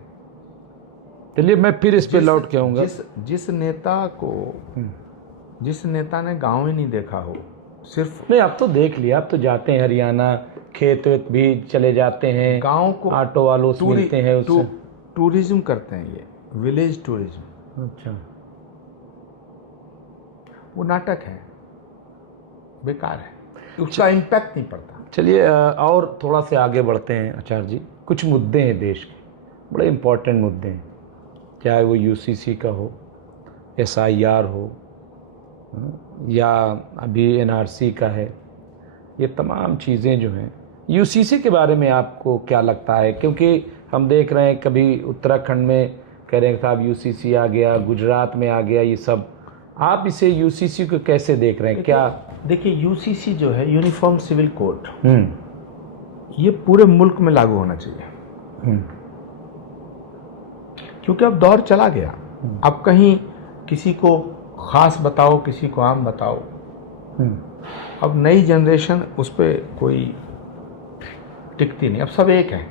चलिए, मैं फिर इस पे लौट के आऊँगा। जिस नेता ने गांव ही नहीं देखा हो, सिर्फ नहीं, आप तो देख लिया, आप तो जाते हैं हरियाणा, खेत भी चले जाते हैं, गांव को ऑटो वालों से मिलते हैं, उससे टूरिज्म करते हैं, ये विलेज टूरिज्म। अच्छा, वो नाटक है, बेकार है, उसका इम्पैक्ट नहीं पड़ता। चलिए, और थोड़ा से आगे बढ़ते हैं आचार्य जी। कुछ मुद्दे हैं देश के, बड़े इम्पोर्टेंट मुद्दे हैं, चाहे वो यूसीसी का हो, SIR हो, या अभी एनआरसी का है, ये तमाम चीज़ें जो हैं, यूसीसी के बारे में आपको क्या लगता है? क्योंकि हम देख रहे हैं कभी उत्तराखंड में कह रहे हैं साहब यूसीसी आ गया, गुजरात में आ गया, ये सब, आप इसे यूसीसी को कैसे देख रहे हैं? क्या देखिए, यूसीसी जो है, यूनिफॉर्म सिविल कोड, ये पूरे मुल्क में लागू होना चाहिए, क्योंकि अब दौर चला गया। अब कहीं किसी को खास बताओ, किसी को आम बताओ, अब नई जनरेशन उस पर कोई टिकती नहीं, अब सब एक है।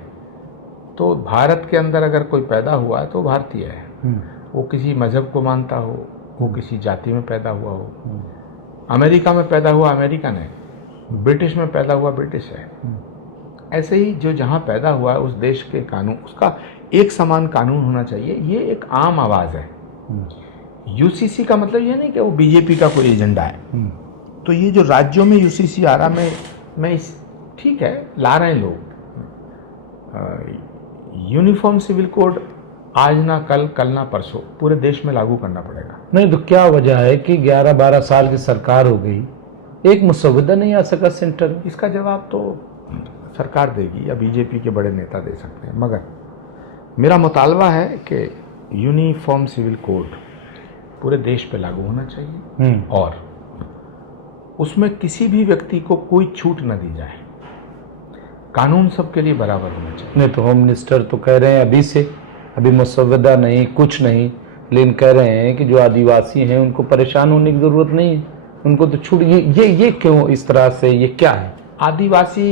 तो भारत के अंदर अगर कोई पैदा हुआ है तो भारतीय है, वो किसी मजहब को मानता हो, वो किसी जाति में पैदा हुआ हो। अमेरिका में पैदा हुआ अमेरिकन है, ब्रिटिश में पैदा हुआ ब्रिटिश है। ऐसे ही जो जहाँ पैदा हुआ है उस देश के कानून, उसका एक समान कानून होना चाहिए, ये एक आम आवाज़ है। यूसीसी का मतलब ये नहीं कि वो बीजेपी का कोई एजेंडा है। तो ये जो राज्यों में यूसीसी आ रहा, मैं इस ठीक है, ला रहे हैं लोग। यूनिफॉर्म सिविल कोड आज ना कल, कल ना परसों पूरे देश में लागू करना पड़ेगा। नहीं तो क्या वजह है कि 11-12 साल की सरकार हो गई, एक मसौदा नहीं आ सका सेंटर में? इसका जवाब तो सरकार देगी या बीजेपी के बड़े नेता दे सकते हैं, मगर मेरा मुतालबा है कि यूनिफॉर्म सिविल कोड पूरे देश पे लागू होना चाहिए और उसमें किसी भी व्यक्ति को कोई छूट न दी जाए। कानून सबके लिए बराबर होना चाहिए। नहीं तो होम मिनिस्टर तो कह रहे हैं अभी से, अभी मसौदा नहीं, कुछ नहीं, लेकिन कह रहे हैं कि जो आदिवासी हैं उनको परेशान होने की ज़रूरत नहीं है, उनको तो छूट। ये क्यों इस तरह से, ये क्या है? आदिवासी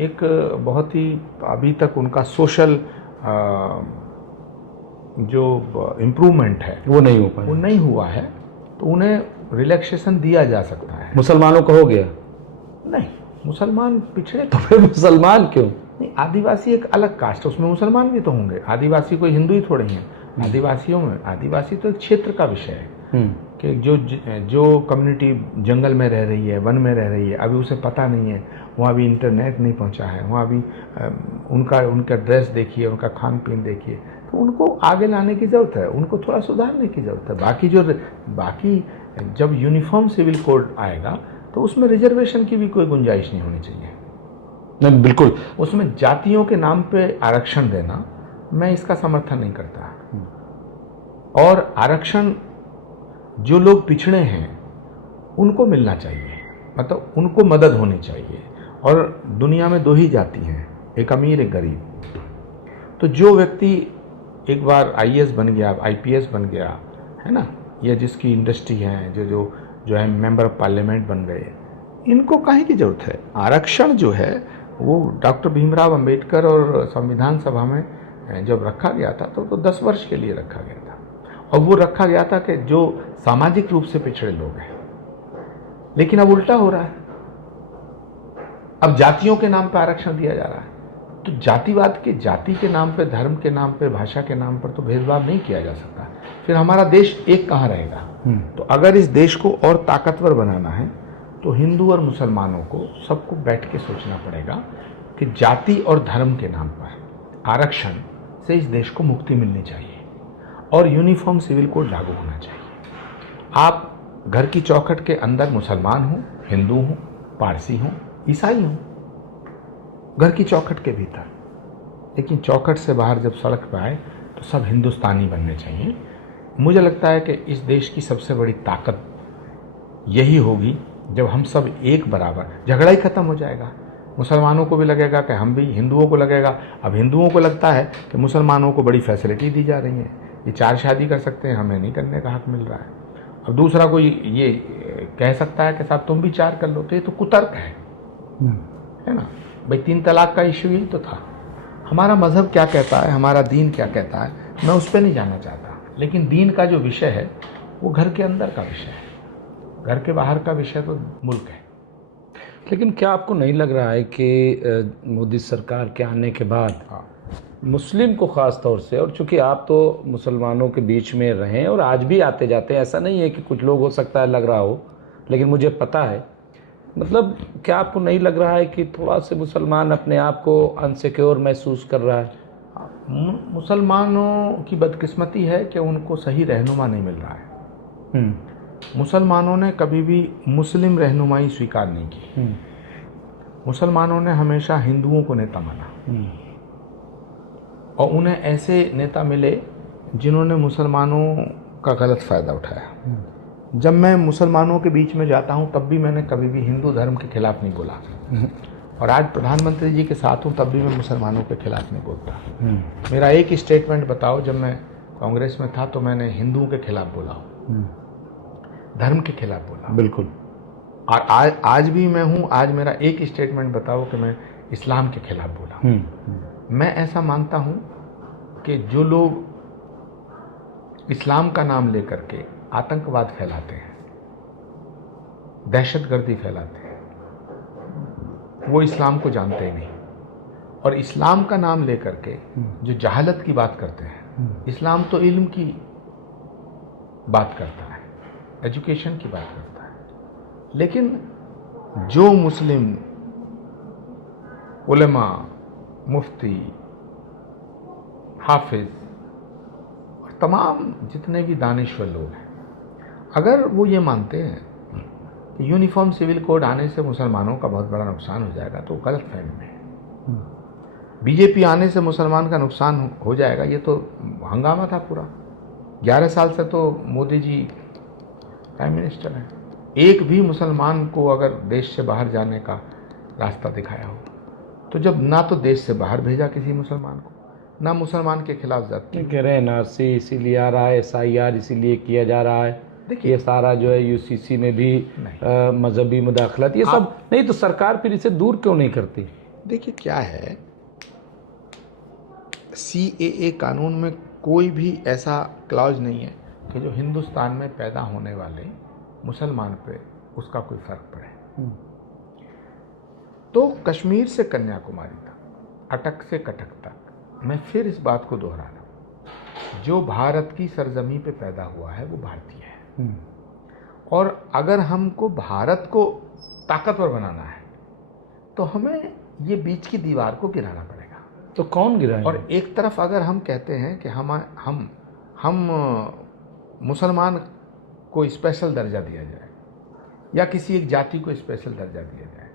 एक बहुत ही अभी तक उनका सोशल जो इम्प्रूवमेंट है वो नहीं हो पाया, वो नहीं हुआ है, तो उन्हें रिलैक्सेशन दिया जा सकता है। मुसलमानों का हो गया? नहीं, मुसलमान पिछड़े तो फिर मुसलमान क्यों? नहीं, आदिवासी एक अलग कास्ट है, उसमें मुसलमान भी तो होंगे। आदिवासी कोई हिंदू ही थोड़े हैं। आदिवासियों में, आदिवासी तो एक क्षेत्र का विषय है कि जो कम्युनिटी जंगल में रह रही है, वन में रह रही है, अभी उसे पता नहीं है, वहाँ भी इंटरनेट नहीं पहुँचा है, वहाँ भी उनका ड्रेस देखिए, उनका खान पीन देखिए, तो उनको आगे लाने की ज़रूरत है, उनको थोड़ा सुधारने की ज़रूरत है। बाकी जब यूनिफॉर्म सिविल कोड आएगा तो उसमें रिजर्वेशन की भी कोई गुंजाइश नहीं होनी चाहिए। नहीं, बिल्कुल। उसमें जातियों के नाम पे आरक्षण देना, मैं इसका समर्थन नहीं करता। और आरक्षण जो लोग पिछड़े हैं उनको मिलना चाहिए, मतलब उनको मदद होनी चाहिए। और दुनिया में दो ही जाति हैं, एक अमीर एक गरीब। तो जो व्यक्ति एक बार आईएएस बन गया, आईपीएस बन गया है ना, या जिसकी इंडस्ट्री है, जो है मेंबर ऑफ पार्लियामेंट बन गए, इनको काहे की जरूरत है? आरक्षण जो है वो डॉक्टर भीमराव अंबेडकर और संविधान सभा में जब रखा गया था तो 10 वर्ष के लिए रखा गया था, और वो रखा गया था कि जो सामाजिक रूप से पिछड़े लोग हैं। लेकिन अब उल्टा हो रहा है, अब जातियों के नाम पर आरक्षण दिया जा रहा है। तो जातिवाद के, जाति के नाम पे, धर्म के नाम पे, भाषा के नाम पर तो भेदभाव नहीं किया जा सकता। फिर हमारा देश एक कहाँ रहेगा? तो अगर इस देश को और ताकतवर बनाना है तो हिंदू और मुसलमानों को सबको बैठ के सोचना पड़ेगा कि जाति और धर्म के नाम पर आरक्षण से इस देश को मुक्ति मिलनी चाहिए और यूनिफॉर्म सिविल कोड लागू होना चाहिए। आप घर की चौखट के अंदर मुसलमान हो, हिंदू हो, पारसी हो, ईसाई हो, घर की चौखट के भीतर, लेकिन चौखट से बाहर जब सड़क पर आए तो सब हिंदुस्तानी बनने चाहिए। मुझे लगता है कि इस देश की सबसे बड़ी ताकत यही होगी जब हम सब एक बराबर, झगड़ा ही खत्म हो जाएगा। मुसलमानों को भी लगेगा कि हम भी, हिंदुओं को लगेगा। अब हिंदुओं को लगता है कि मुसलमानों को बड़ी फैसिलिटी दी जा रही है, ये 4 शादी कर सकते हैं, हमें नहीं करने का हक मिल रहा है। अब दूसरा कोई ये कह सकता है कि साहब तुम भी 4 कर लो, तो ये तो कुतर्क है ना भाई। 3 तलाक का इशू यही तो था। हमारा मजहब क्या कहता है, हमारा दीन क्या कहता है, मैं उस पर नहीं जाना चाहता। लेकिन दीन का जो विषय है वो घर के अंदर का विषय है, घर के बाहर का विषय तो मुल्क है। लेकिन क्या आपको नहीं लग रहा है कि मोदी सरकार के आने के बाद मुस्लिम को ख़ास तौर से, और चूंकि आप तो मुसलमानों के बीच में रहें और आज भी आते जाते हैं, ऐसा नहीं है कि कुछ लोग हो सकता है लग रहा हो, लेकिन मुझे पता है, मतलब क्या आपको नहीं लग रहा है कि थोड़ा से मुसलमान अपने आप को अनसिक्योर महसूस कर रहा है? मुसलमानों की बदकिस्मती है कि उनको सही रहनुमा नहीं मिल रहा है। मुसलमानों ने कभी भी मुस्लिम रहनुमाई स्वीकार नहीं की। मुसलमानों ने हमेशा हिंदुओं को नेता माना और उन्हें ऐसे नेता मिले जिन्होंने मुसलमानों का गलत फ़ायदा उठाया। जब मैं मुसलमानों के बीच में जाता हूं तब भी मैंने कभी भी हिंदू धर्म के खिलाफ नहीं बोला, और आज प्रधानमंत्री जी के साथ हूं तब भी मैं मुसलमानों के खिलाफ नहीं बोलता। मेरा एक स्टेटमेंट बताओ, जब मैं कांग्रेस में था तो मैंने हिंदुओं के खिलाफ बोला, धर्म के खिलाफ बोला। बिल्कुल। और आज भी मैं हूं, आज मेरा एक स्टेटमेंट बताओ कि मैं इस्लाम के खिलाफ बोला। मैं ऐसा मानता हूं कि जो लोग इस्लाम का नाम लेकर के आतंकवाद फैलाते हैं, दहशतगर्दी फैलाते हैं, वो इस्लाम को जानते ही नहीं। और इस्लाम का नाम लेकर के जो जहालत की बात करते हैं, इस्लाम तो इल्म की बात करता है, एजुकेशन की बात करता है। लेकिन जो मुस्लिम उलेमा, मुफ्ती, हाफिज और तमाम जितने भी दानिश्वर लोग हैं, अगर वो ये मानते हैं कि यूनिफॉर्म सिविल कोड आने से मुसलमानों का बहुत बड़ा नुकसान हो जाएगा, तो गलत फहमी में है। बीजेपी आने से मुसलमान का नुकसान हो जाएगा, ये तो हंगामा था पूरा। 11 साल से तो मोदी जी प्राइम मिनिस्टर हैं। एक भी मुसलमान को अगर देश से बाहर जाने का रास्ता दिखाया हो, तो जब ना तो देश से बाहर भेजा किसी मुसलमान को, ना मुसलमान के खिलाफ जाती कह रहे हैं एनआरसी इसीलिए आ रहा है, SIR इसीलिए किया जा रहा है। देखिए, ये सारा जो है UCC में भी मजहबी मुदाखलत, ये सब नहीं, तो सरकार फिर इसे दूर क्यों नहीं करती? देखिए क्या है, CAA कानून में कोई भी ऐसा क्लॉज नहीं है कि जो हिंदुस्तान में पैदा होने वाले मुसलमान पे उसका कोई फर्क पड़े। तो कश्मीर से कन्याकुमारी तक, अटक से कटक तक, मैं फिर इस बात को दोहरा रहा हूँ, जो भारत की सरजमी पे पैदा हुआ है वो भारतीय है। और अगर हमको भारत को ताकतवर बनाना है तो हमें ये बीच की दीवार को गिराना पड़ेगा। तो कौन गिराएगा? और एक तरफ अगर हम कहते हैं कि हम मुसलमान को स्पेशल दर्जा दिया जाए या किसी एक जाति को स्पेशल दर्जा दिया जाए,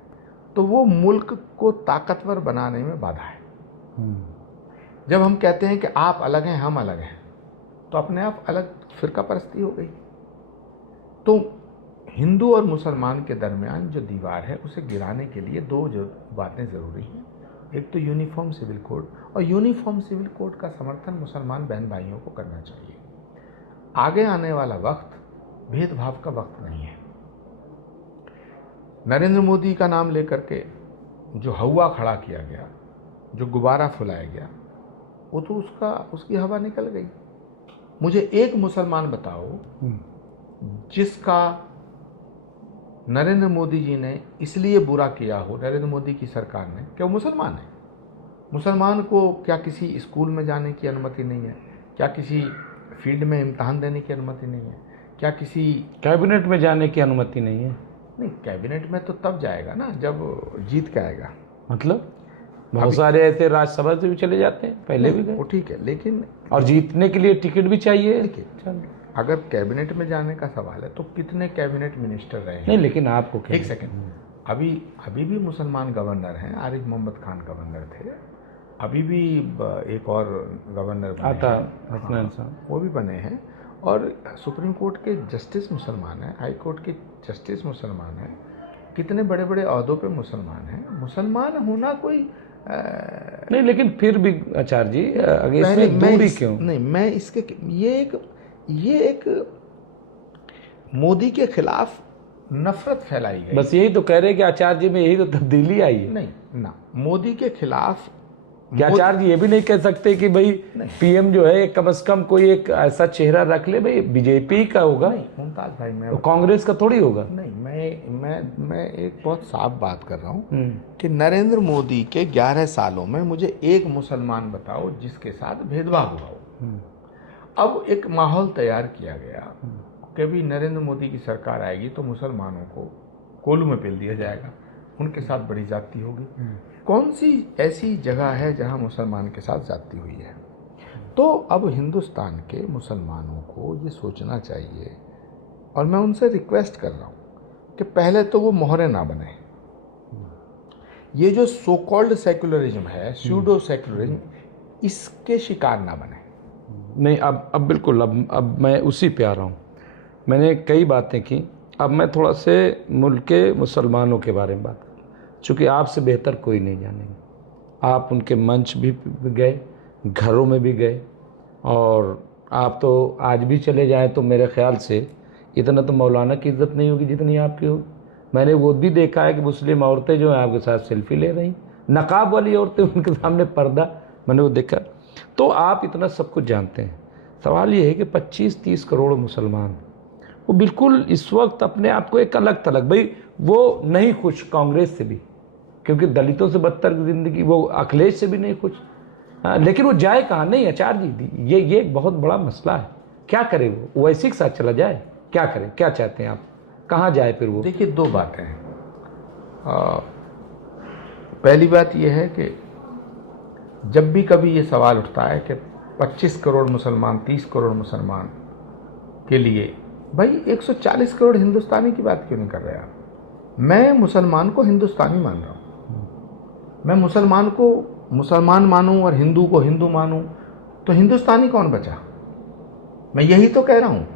तो वो मुल्क को ताकतवर बनाने में बाधा है। जब हम कहते हैं कि आप अलग हैं, हम अलग हैं, तो अपने आप अलग फिरका परस्ती हो गई। तो हिंदू और मुसलमान के दरमियान जो दीवार है उसे गिराने के लिए दो बातें ज़रूरी हैं। एक तो यूनिफॉर्म सिविल कोड, और यूनिफॉर्म सिविल कोड का समर्थन मुसलमान बहन भाइयों को करना चाहिए। आगे आने वाला वक्त भेदभाव का वक्त नहीं है। नरेंद्र मोदी का नाम लेकर के जो हवा खड़ा किया गया, जो गुब्बारा फुलाया गया, वो तो उसकी हवा निकल गई। मुझे एक मुसलमान बताओ जिसका नरेंद्र मोदी जी ने इसलिए बुरा किया हो, नरेंद्र मोदी की सरकार ने, क्या वो मुसलमान है? मुसलमान को क्या किसी स्कूल में जाने की अनुमति नहीं है? क्या किसी फील्ड में इम्तहान देने की अनुमति नहीं है? क्या किसी कैबिनेट में जाने की अनुमति नहीं है? नहीं, कैबिनेट में तो तब जाएगा ना जब जीत के आएगा। मतलब बहुत सारे ऐसे राज्यसभा से भी चले जाते हैं, पहले भी गए। वो ठीक है, लेकिन और जीतने के लिए टिकट भी चाहिए। अगर कैबिनेट में जाने का सवाल है तो कितने कैबिनेट मिनिस्टर रहे हैं? नहीं, लेकिन आपको एक सेकंड, अभी भी मुसलमान गवर्नर हैं। आरिफ मोहम्मद खान गवर्नर थे, अभी भी एक और गवर्नर बने, वो भी बने हैं। और सुप्रीम कोर्ट के जस्टिस मुसलमान हैं, हाई कोर्ट के जस्टिस मुसलमान हैं, कितने बड़े बड़े ओहदों पे मुसलमान हैं। मुसलमान होना कोई नहीं, लेकिन फिर भी आचार्य जी आगे इसमें दूरी क्यों? नहीं, मैं इसके ये एक मोदी के खिलाफ नफरत फैलाई गई। बस यही तो कह रहे हैं कि आचार्य जी में यही तो तब्दीली आई है। नहीं ना, मोदी के खिलाफ क्या आचार्य जी ये भी नहीं कह सकते कि भाई PM जो है कम से कम कोई एक ऐसा चेहरा रख ले, भाई बीजेपी का होगा? नहीं मुमताज भाई, मैं तो कांग्रेस का थोड़ी होगा। नहीं, मैं एक बहुत साफ बात कर रहा हूँ कि नरेंद्र मोदी के 11 सालों में मुझे एक मुसलमान बताओ जिसके साथ भेदभाव हुआ हो। अब एक माहौल तैयार किया गया कि भी नरेंद्र मोदी की सरकार आएगी तो मुसलमानों को कोलू में पेल दिया जाएगा, उनके साथ बड़ी जाति होगी। कौन सी ऐसी जगह है जहां मुसलमान के साथ जाति हुई है? तो अब हिंदुस्तान के मुसलमानों को ये सोचना चाहिए और मैं उनसे रिक्वेस्ट कर रहा हूँ कि पहले तो वो मोहरे ना बने। ये जो सो कॉल्ड सेक्युलरिज्म है, स्यूडो सेक्युलरिज्म, इसके शिकार ना बने। नहीं, अब बिल्कुल, अब मैं उसी पे आ रहा हूँ। मैंने कई बातें की, अब मैं थोड़ा से मुल्क के मुसलमानों के बारे में बात करूँ, चूँकि आपसे बेहतर कोई नहीं जानेंगे। आप उनके मंच भी गए, घरों में भी गए, और आप तो आज भी चले जाएं तो मेरे ख्याल से इतना तो मौलाना की इज़्ज़त नहीं होगी जितनी आपकी होगी। मैंने वो भी देखा है कि मुस्लिम औरतें जो हैं आपके साथ सेल्फी ले रही, नकाब वाली औरतें, उनके सामने पर्दा, मैंने वो देखा। तो आप इतना सब कुछ जानते हैं। सवाल ये है कि 25-30 करोड़ मुसलमान वो बिल्कुल इस वक्त अपने आप को एक अलग थलग, भाई वो नहीं खुश कांग्रेस से भी, क्योंकि दलितों से बदतर ज़िंदगी, वो अखिलेश से भी नहीं खुश। लेकिन वो जाए कहाँ? नहीं आचार्य जी, ये एक बहुत बड़ा मसला है। क्या करे वो? ओवैसी के साथ चला जाए? क्या करे? क्या चाहते हैं आप? कहाँ जाए फिर वो? देखिए, दो बातें हैं। पहली बात यह है कि जब भी कभी ये सवाल उठता है कि 25 करोड़ मुसलमान, 30 करोड़ मुसलमान के लिए, भाई 140 करोड़ हिंदुस्तानी की बात क्यों नहीं कर रहे आप? मैं मुसलमान को हिंदुस्तानी मान रहा हूँ। मैं मुसलमान को मुसलमान मानूं और हिंदू को हिंदू मानूं, तो हिंदुस्तानी कौन बचा? मैं यही तो कह रहा हूँ।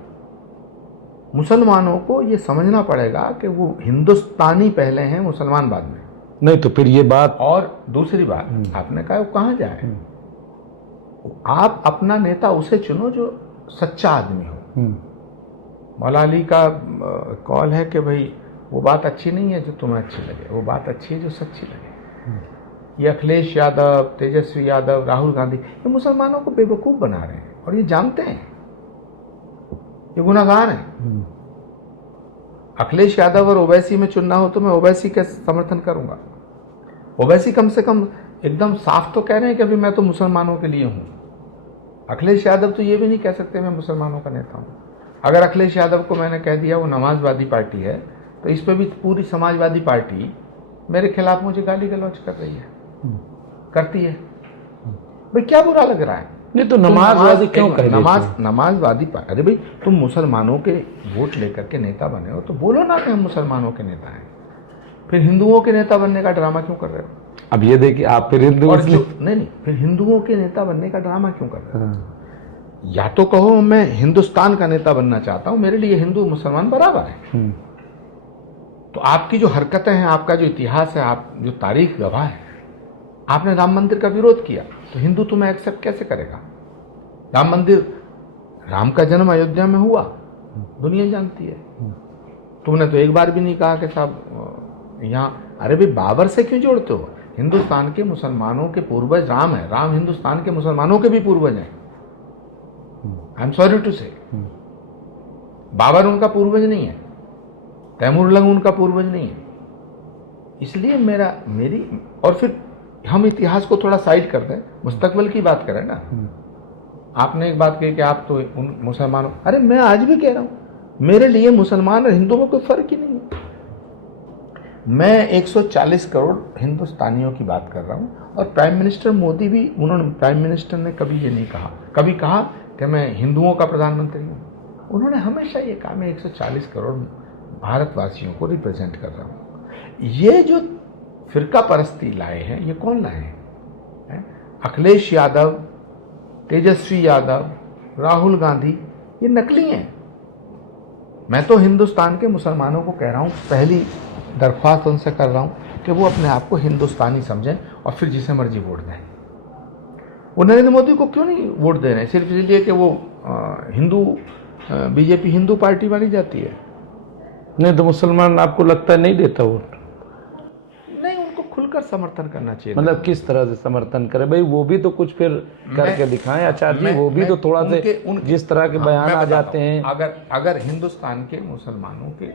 मुसलमानों को ये समझना पड़ेगा कि वो हिंदुस्तानी पहले हैं, मुसलमान बाद में। नहीं तो फिर ये बात। और दूसरी बात, आपने कहा वो कहाँ जाए? आप अपना नेता उसे चुनो जो सच्चा आदमी हो। मौला अली का कॉल है कि भाई वो बात अच्छी नहीं है जो तुम्हें अच्छी लगे, वो बात अच्छी है जो सच्ची लगे। ये अखिलेश यादव, तेजस्वी यादव, राहुल गांधी, ये मुसलमानों को बेवकूफ़ बना रहे हैं और ये जानते हैं, ये गुनाहगार हैं। अखिलेश यादव और ओवैसी में चुनना हो तो मैं ओवैसी का समर्थन करूंगा। ओवैसी कम से कम एकदम साफ तो कह रहे हैं कि अभी मैं तो मुसलमानों के लिए हूं। अखिलेश यादव तो ये भी नहीं कह सकते मैं मुसलमानों का नेता हूं। अगर अखिलेश यादव को मैंने कह दिया वो नमाजवादी पार्टी है, तो इस पर भी पूरी समाजवादी पार्टी मेरे खिलाफ मुझे गाली गलौज कर रही है, करती है। भाई क्या बुरा लग रहा है? नहीं तो नमाजवादी क्यों कह? नमाजवादी पार्टी, अरे भाई तुम मुसलमानों के वोट लेकर के नेता बने हो तो बोलो ना कि हम मुसलमानों के नेता हैं। फिर हिंदुओं के नेता बनने का ड्रामा क्यों कर रहे हो? अब ये देखिए, आप फिर हिंदू नहीं, फिर हिंदुओं के नेता बनने का ड्रामा क्यों कर रहे हो? या तो कहो मैं हिंदुस्तान का नेता बनना चाहता हूं, मेरे लिए हिंदू मुसलमान बराबर है। तो आपकी जो हरकतें हैं, आपका जो इतिहास है, आप जो तारीख गवाह है, आपने राम मंदिर का विरोध किया तो हिंदू तुम्हें एक्सेप्ट कैसे करेगा? राम मंदिर, राम का जन्म अयोध्या में हुआ, दुनिया जानती है। तुमने तो एक बार भी नहीं कहा कि साहब यहाँ, अरे भाई बाबर से क्यों जोड़ते हो? हिंदुस्तान के मुसलमानों के पूर्वज राम है, राम हिंदुस्तान के मुसलमानों के भी पूर्वज हैं। आई एम सॉरी टू से, बाबर उनका पूर्वज नहीं है, तैमूरलंग उनका पूर्वज नहीं है। इसलिए मेरी और फिर हम इतिहास को थोड़ा साइड कर दें, मुस्तकबिल की बात करें ना। आपने एक बात कही कि आप तो उन मुसलमानों, अरे मैं आज भी कह रहा हूं मेरे लिए मुसलमान और हिंदू में कोई फर्क ही नहीं है। मैं 140 करोड़ हिंदुस्तानियों की बात कर रहा हूं। और प्राइम मिनिस्टर मोदी भी, प्राइम मिनिस्टर ने कभी ये नहीं कहा, कभी कहा कि मैं हिंदुओं का प्रधानमंत्री हूं। उन्होंने हमेशा ये कहा मैं 140 करोड़ भारतवासियों को रिप्रेजेंट कर रहा हूं। ये जो फिरका परस्ती लाए हैं, ये कौन लाए हैं? अखिलेश यादव, तेजस्वी यादव, राहुल गांधी, ये नकली हैं। मैं तो हिंदुस्तान के मुसलमानों को कह रहा हूं, पहली दरख्वास्त उनसे कर रहा हूं कि वो अपने आप को हिंदुस्तानी समझें और फिर जिसे मर्जी वोट दें। वो नरेंद्र मोदी को क्यों नहीं वोट दे रहे हैं? सिर्फ इसलिए कि वो हिंदू, बीजेपी हिंदू पार्टी मानी जाती है। नहीं तो मुसलमान आपको लगता है नहीं देता वोट? नहीं, उनको खुलकर समर्थन करना चाहिए। मतलब किस तरह से समर्थन करे भाई? वो भी तो कुछ फिर करके दिखाएं आचार्य जी, वो भी तो थोड़ा से जिस तरह के बयान आ जाते हैं। अगर हिंदुस्तान के मुसलमानों के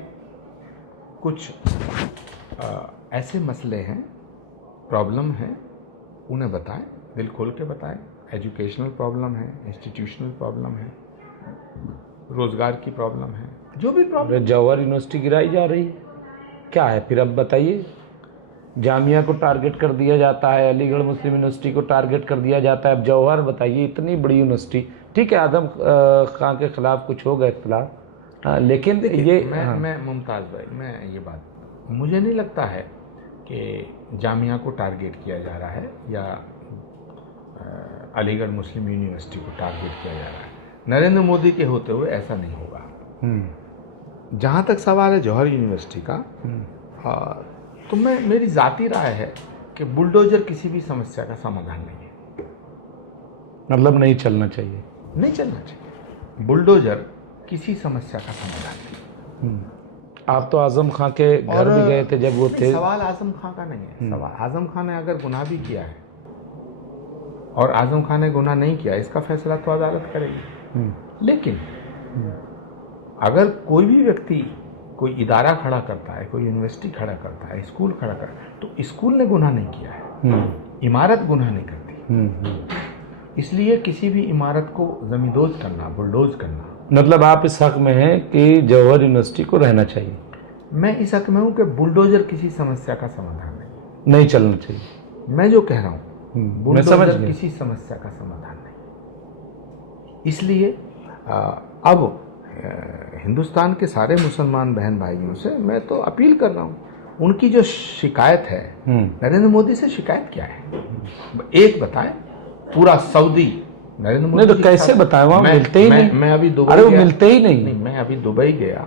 कुछ ऐसे मसले हैं, प्रॉब्लम है, उन्हें बताएं, दिल खोल के बताएं। एजुकेशनल प्रॉब्लम है, इंस्टीट्यूशनल प्रॉब्लम है, रोजगार की प्रॉब्लम है, जो भी प्रॉब्लम। जवाहर यूनिवर्सिटी गिराई जा रही है, क्या है फिर? अब बताइए। जामिया को टारगेट कर दिया जाता है, अलीगढ़ मुस्लिम यूनिवर्सिटी को टारगेट कर दिया जाता है। अब जवाहर, बताइए, इतनी बड़ी यूनिवर्सिटी, ठीक है आदम खां के खिलाफ कुछ होगा इख्तिलाफ, लेकिन ये मैं मुमताज़ भाई, मैं ये बात, मुझे नहीं लगता है कि जामिया को टारगेट किया जा रहा है या अलीगढ़ मुस्लिम यूनिवर्सिटी को टारगेट किया जा रहा है। नरेंद्र मोदी के होते हुए ऐसा नहीं होगा। जहाँ तक सवाल है जौहर यूनिवर्सिटी का, तो मेरी ज़ाती राय है कि बुलडोजर किसी भी समस्या का समाधान नहीं है। मतलब नहीं चलना चाहिए, नहीं चलना चाहिए। बुलडोजर किसी समस्या का समाधान नहीं। आप तो आजम खां के घर भी गए थे जब वो थे। सवाल आजम खां का नहीं है। सवाल आजम खां ने अगर गुनाह भी किया है और आजम खां ने गुनाह नहीं किया, इसका फैसला तो अदालत करेगी। लेकिन अगर कोई भी व्यक्ति कोई इदारा खड़ा करता है, कोई यूनिवर्सिटी खड़ा करता है, स्कूल खड़ा करता है, तो स्कूल ने गुनाह नहीं किया है, इमारत गुनाह नहीं करती। इसलिए किसी भी इमारत को जमींदोज करना, बुलडोज करना, मतलब आप इस हक में हैं कि जौहर यूनिवर्सिटी को रहना चाहिए। मैं इस हक में हूं कि बुलडोजर किसी समस्या का समाधान नहीं चलना चाहिए। मैं जो कह रहा हूं, मैं समझ बुलडोजर गया। किसी समस्या का समाधान नहीं। इसलिए अब हिंदुस्तान के सारे मुसलमान बहन भाइयों से मैं तो अपील कर रहा हूं, उनकी जो शिकायत है, नरेंद्र मोदी से शिकायत क्या है, एक बताएं। पूरा सऊदी नरेंद्र मोदी नहीं तो कैसे बताएं, वहां मिलते ही नहीं। मैं अभी दुबई, अरे वो मिलते ही नहीं। मैं अभी दुबई गया,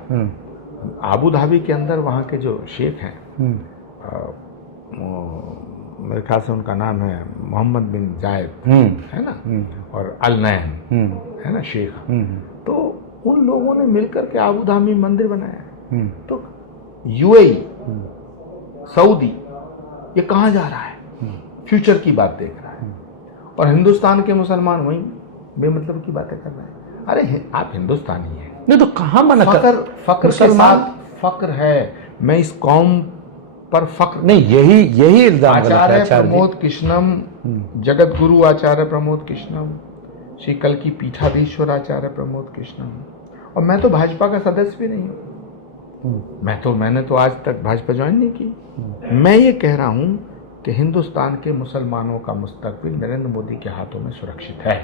आबू धाबी के अंदर वहाँ के जो शेख हैं, मेरे ख्याल से उनका नाम है मोहम्मद बिन जायद, है ना, और अल नैन, है ना शेख, तो उन लोगों ने मिलकर के आबू धाबी मंदिर बनाया है। तो यूएई, सऊदी, ये कहाँ जा रहा है? फ्यूचर की बात देख रहा है, और हिंदुस्तान के मुसलमान वहीं बेमतलब की बातें कर रहे हैं। अरे आप हिंदुस्तानी हैं, नहीं तो कहाँ मना कर, फक्र के साथ फक्र है। मैं इस कौम पर फक्र नहीं, यही इल्जाम आचार्य प्रमोद कृष्णम, जगत गुरु आचार्य प्रमोद कृष्णम, श्री कल की पीठाधीश्वर आचार्य प्रमोद कृष्णम, और मैं तो भाजपा का सदस्य भी नहीं हूँ। मैंने तो आज तक भाजपा ज्वाइन नहीं की। मैं ये कह रहा हूँ कि हिंदुस्तान के मुसलमानों का मुस्तकबिल नरेंद्र मोदी के हाथों में सुरक्षित है,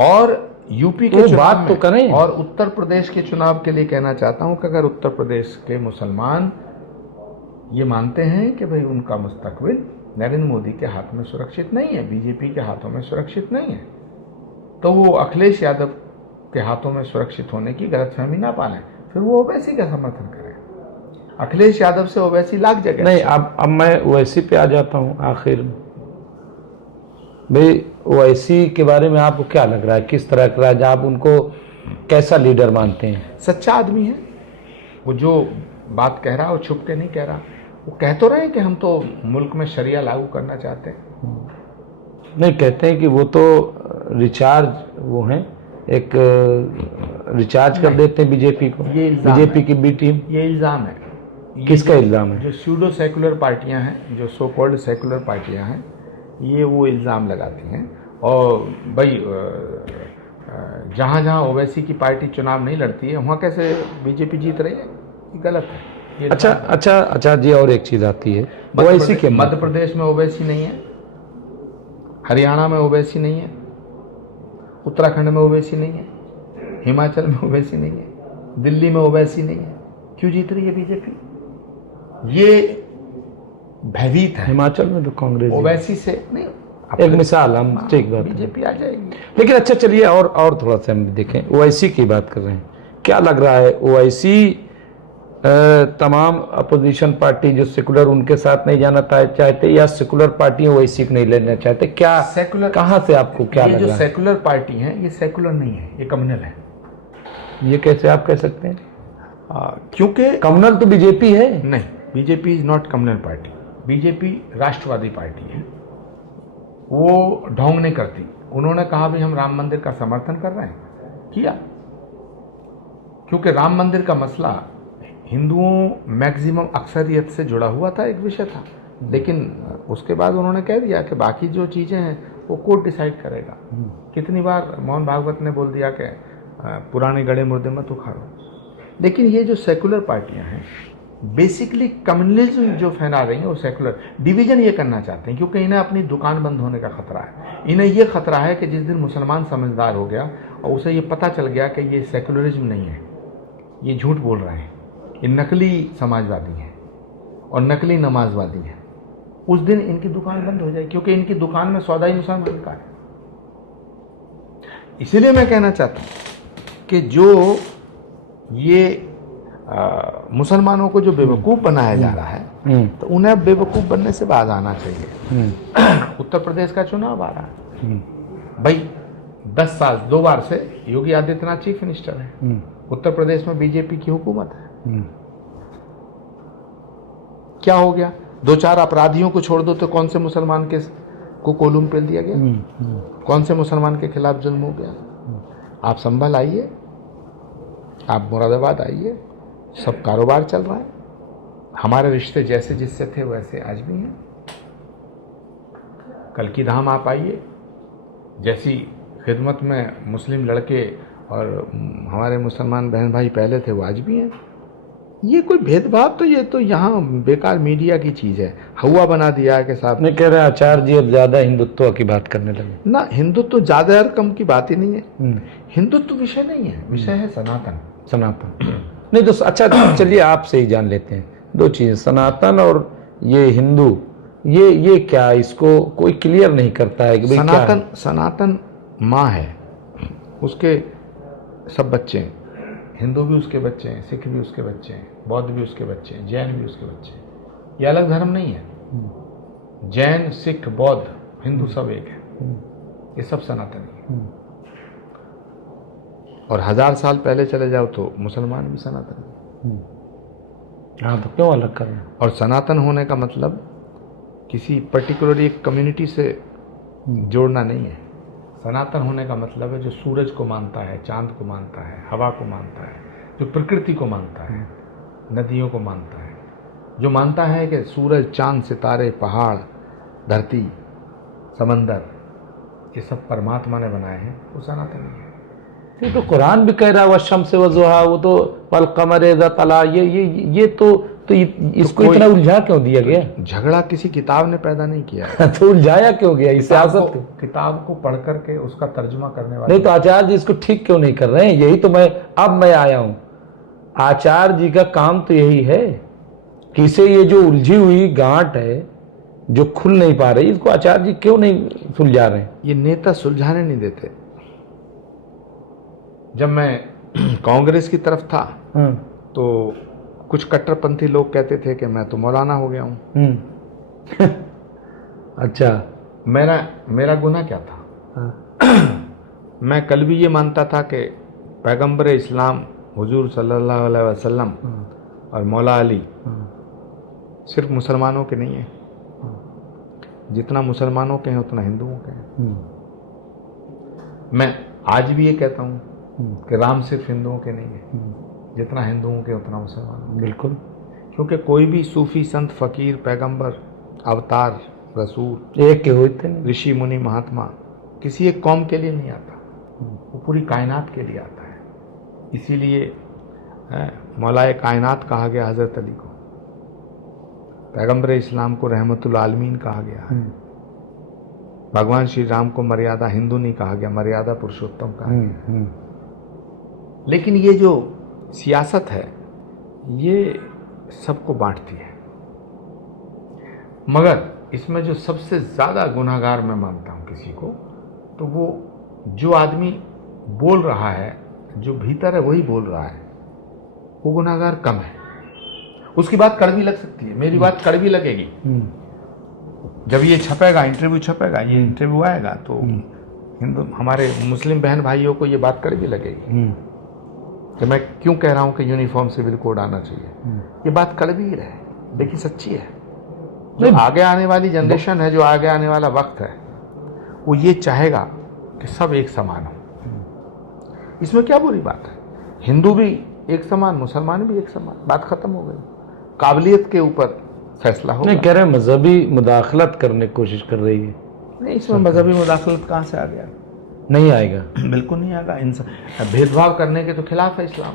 और यूपी के बात तो करें, और उत्तर प्रदेश के चुनाव के लिए कहना चाहता हूं कि अगर उत्तर प्रदेश के मुसलमान ये मानते हैं कि भाई उनका मुस्तकबिल नरेंद्र मोदी के हाथ में सुरक्षित नहीं है, बीजेपी के हाथों में सुरक्षित नहीं है, तो वो अखिलेश यादव के हाथों में सुरक्षित होने की गलतफहमी ना पालें, फिर वो ओवैसी का समर्थन करें। अखिलेश यादव से ओवैसी लाख जगह नहीं। अब मैं ओवैसी पे आ जाता हूँ आखिर में। भाई ओवैसी के बारे में आपको क्या लग रहा है, किस तरह का है, आप उनको कैसा लीडर मानते हैं? सच्चा आदमी है वो, जो बात कह रहा है वो छुप के नहीं कह रहा। वो कह तो रहे कि हम तो मुल्क में शरिया लागू करना चाहते हैं। नहीं, कहते हैं कि वो तो रिचार्ज वो हैं, एक रिचार्ज कर देते हैं बीजेपी को, ये बीजेपी की बी टीम। ये इल्ज़ाम है। किसका इल्ज़ाम है? जो स्यूडो सेकुलर पार्टियां हैं, जो सो कॉल्ड सेकुलर पार्टियां हैं, ये वो इल्ज़ाम लगाती हैं। और भाई जहाँ जहाँ ओवैसी की पार्टी चुनाव नहीं लड़ती है, वहाँ कैसे बीजेपी जीत रही है? ये गलत है। अच्छा जी, और एक चीज़ आती है ओवैसी के, मध्य प्रदेश में ओवैसी नहीं है, हरियाणा में ओवैसी नहीं है, उत्तराखंड में ओवैसी नहीं है, हिमाचल में ओवैसी नहीं है, दिल्ली में ओवैसी नहीं है। क्यों जीत रही है बीजेपी? ये भयभीत है। हिमाचल में तो कांग्रेस ओवैसी से नहीं, एक मिसाल हम ठीक बात, बीजेपी आ जाएगी। लेकिन अच्छा चलिए और थोड़ा सा हम देखें, ओवैसी की बात कर रहे हैं, क्या लग रहा है ओवैसी तमाम अपोजिशन पार्टी जो सेकुलर उनके साथ नहीं जाना चाहते, या सेकुलर पार्टी ओवैसी को नहीं लेना चाहते? क्या सेकुलर, कहाँ से आपको क्या लग रहा है? ये जो सेकुलर पार्टी है ये सेकुलर नहीं है, ये कम्युनल है। ये कैसे आप कह सकते हैं? क्योंकि कम्युनल तो बीजेपी है। नहीं, BJP is not communal party. BJP राष्ट्रवादी पार्टी है, वो ढोंग नहीं करती। उन्होंने कहा भी हम राम मंदिर का समर्थन कर रहे हैं, किया, क्योंकि राम मंदिर का मसला हिंदुओं मैक्सिमम अक्सरियत से जुड़ा हुआ था, एक विषय था। लेकिन उसके बाद उन्होंने कह दिया कि बाकी जो चीज़ें हैं वो कोर्ट डिसाइड करेगा। कितनी बार मोहन भागवत ने बोल दिया कि पुराने गड़े मुर्दे मत उखाड़ो। लेकिन ये जो सेकुलर पार्टियां हैं बेसिकली कम्युनलिज्म जो फैला रही हैं, वो सेकुलर डिवीजन ये करना चाहते हैं, क्योंकि इन्हें अपनी दुकान बंद होने का खतरा है। इन्हें ये खतरा है कि जिस दिन मुसलमान समझदार हो गया और उसे ये पता चल गया कि ये सेकुलरिज्म नहीं है, ये झूठ बोल रहे हैं, ये नकली समाजवादी हैं और नकली नमाजवादी हैं, उस दिन इनकी दुकान बंद हो जाएगी, क्योंकि इनकी दुकान में सौदा ही मुसलमान का है। इसीलिए मैं कहना चाहता हूँ कि जो ये मुसलमानों को जो बेवकूफ़ बनाया जा रहा है, तो उन्हें अब बेवकूफ़ बनने से बाज आना चाहिए। उत्तर प्रदेश का चुनाव आ रहा है भाई, 10 साल 2 बार से योगी आदित्यनाथ चीफ मिनिस्टर है, उत्तर प्रदेश में बीजेपी की हुकूमत है। क्या हो गया? 2-4 अपराधियों को छोड़ दो तो कौन से मुसलमान के को कोलूम पेल दिया गया? कौन से मुसलमान के खिलाफ जुल्म हो गया? आप संभल आइए, आप मुरादाबाद आइए, सब कारोबार चल रहा है, हमारे रिश्ते जैसे जिससे थे वैसे आज भी हैं। कल की धाम आप आइए, जैसी खिदमत में मुस्लिम लड़के और हमारे मुसलमान बहन भाई पहले थे वो आज भी हैं। ये कोई भेदभाव तो ये तो यहाँ बेकार मीडिया की चीज़ है, हवा बना दिया है कि साहब नहीं कह रहे आचार्य जी अब ज़्यादा हिंदुत्व की बात करने लगे ना। हिंदुत्व ज़्यादा और कम की बात ही नहीं है, हिंदुत्व विषय नहीं है, विषय है सनातन। नहीं तो अच्छा चलिए आपसे ही जान लेते हैं 2 चीज़ें, सनातन और ये हिंदू, ये क्या, इसको कोई क्लियर नहीं करता है कि भाई सनातन क्या है? सनातन माँ है, उसके सब बच्चे हैं, हिंदू भी उसके बच्चे हैं, सिख भी उसके बच्चे हैं, बौद्ध भी उसके बच्चे हैं, जैन भी उसके बच्चे हैं। ये अलग धर्म नहीं है, जैन सिख बौद्ध हिंदू सब एक है, ये सब सनातनी है। और 1000 साल पहले चले जाओ तो मुसलमान भी सनातन है। हाँ तो क्यों अलग कर रहे हैं? और सनातन होने का मतलब किसी पर्टिकुलर एक कम्युनिटी से जोड़ना नहीं है। सनातन होने का मतलब है जो सूरज को मानता है, चांद को मानता है, हवा को मानता है, जो प्रकृति को मानता है, नदियों को मानता है, जो मानता है कि सूरज चांद सितारे पहाड़ धरती समंदर ये सब परमात्मा ने बनाए हैं, वो सनातनी है। ये तो कुरान भी कह रहा है वशम से वजुहा, वो तो वल कमर इज़ा तला, ये तो इसको इतना उलझा क्यों दिया गया? झगड़ा किसी किताब ने पैदा नहीं किया है। तो उलझाया क्यों गया? इस सियासत किताब को पढ़ करके उसका तर्जुमा करने वाले नहीं तो आचार्य जी इसको ठीक क्यों नहीं कर रहे हैं? यही तो मैं आया हूं। आचार्य जी का काम तो यही है कि इसे ये जो उलझी हुई गांठ है जो खुल नहीं पा रही, इसको आचार्य जी क्यों नहीं सुलझा रहे हैं? ये नेता सुलझाने नहीं देते। जब मैं कांग्रेस की तरफ था तो कुछ कट्टरपंथी लोग कहते थे कि मैं तो मौलाना हो गया हूं। अच्छा, मेरा गुनाह क्या था? मैं कल भी ये मानता था कि पैगंबर इस्लाम हुजूर सल्लल्लाहु अलैहि वसल्लम और मौला अली सिर्फ मुसलमानों के नहीं है, जितना मुसलमानों के हैं उतना हिंदुओं के हैं। मैं आज भी ये कहता हूँ कि राम सिर्फ हिंदुओं के नहीं है, जितना हिंदुओं के उतना मुसलमानों। बिल्कुल, क्योंकि कोई भी सूफी संत फकीर पैगंबर अवतार रसूल एक के होते नहीं, ऋषि मुनि महात्मा किसी एक कौम के लिए नहीं आता, वो पूरी कायनात के लिए आता है। इसीलिए मौलाए कायनात कहा गया हज़रत अली को, पैगंबर इस्लाम को रहमतुल आलमीन कहा गया है, भगवान श्री राम को मर्यादा हिंदू नहीं कहा गया, मर्यादा पुरुषोत्तम कहा गया। लेकिन ये जो सियासत है ये सबको बांटती है, मगर इसमें जो सबसे ज़्यादा गुनाहगार मैं मानता हूँ किसी को, तो वो जो आदमी बोल रहा है, जो भीतर है वही बोल रहा है, वो गुनाहगार कम है। उसकी बात कड़वी लग सकती है, मेरी बात कड़वी लगेगी। जब ये छपेगा, इंटरव्यू छपेगा, ये इंटरव्यू आएगा तो हिंदू हमारे मुस्लिम बहन भाइयों को ये बात कड़वी लगेगी कि मैं क्यों कह रहा हूँ कि यूनिफॉर्म सिविल कोड आना चाहिए। ये बात कड़वी ही रहे, लेकिन सच्ची है। जो आगे आने वाली जनरेशन है, जो आगे आने वाला वक्त है, वो ये चाहेगा कि सब एक समान हो। इसमें क्या बुरी बात है? हिंदू भी एक समान, मुसलमान भी एक समान, बात खत्म हो गई। काबिलियत के ऊपर फैसला हो। नहीं कह रहे मजहबी मुदाखलत करने की कोशिश कर रही है। नहीं, इसमें मजहबी मुदाखलत कहाँ से आ गया? नहीं आएगा, बिल्कुल नहीं आएगा। भेदभाव करने के तो खिलाफ है इस्लाम।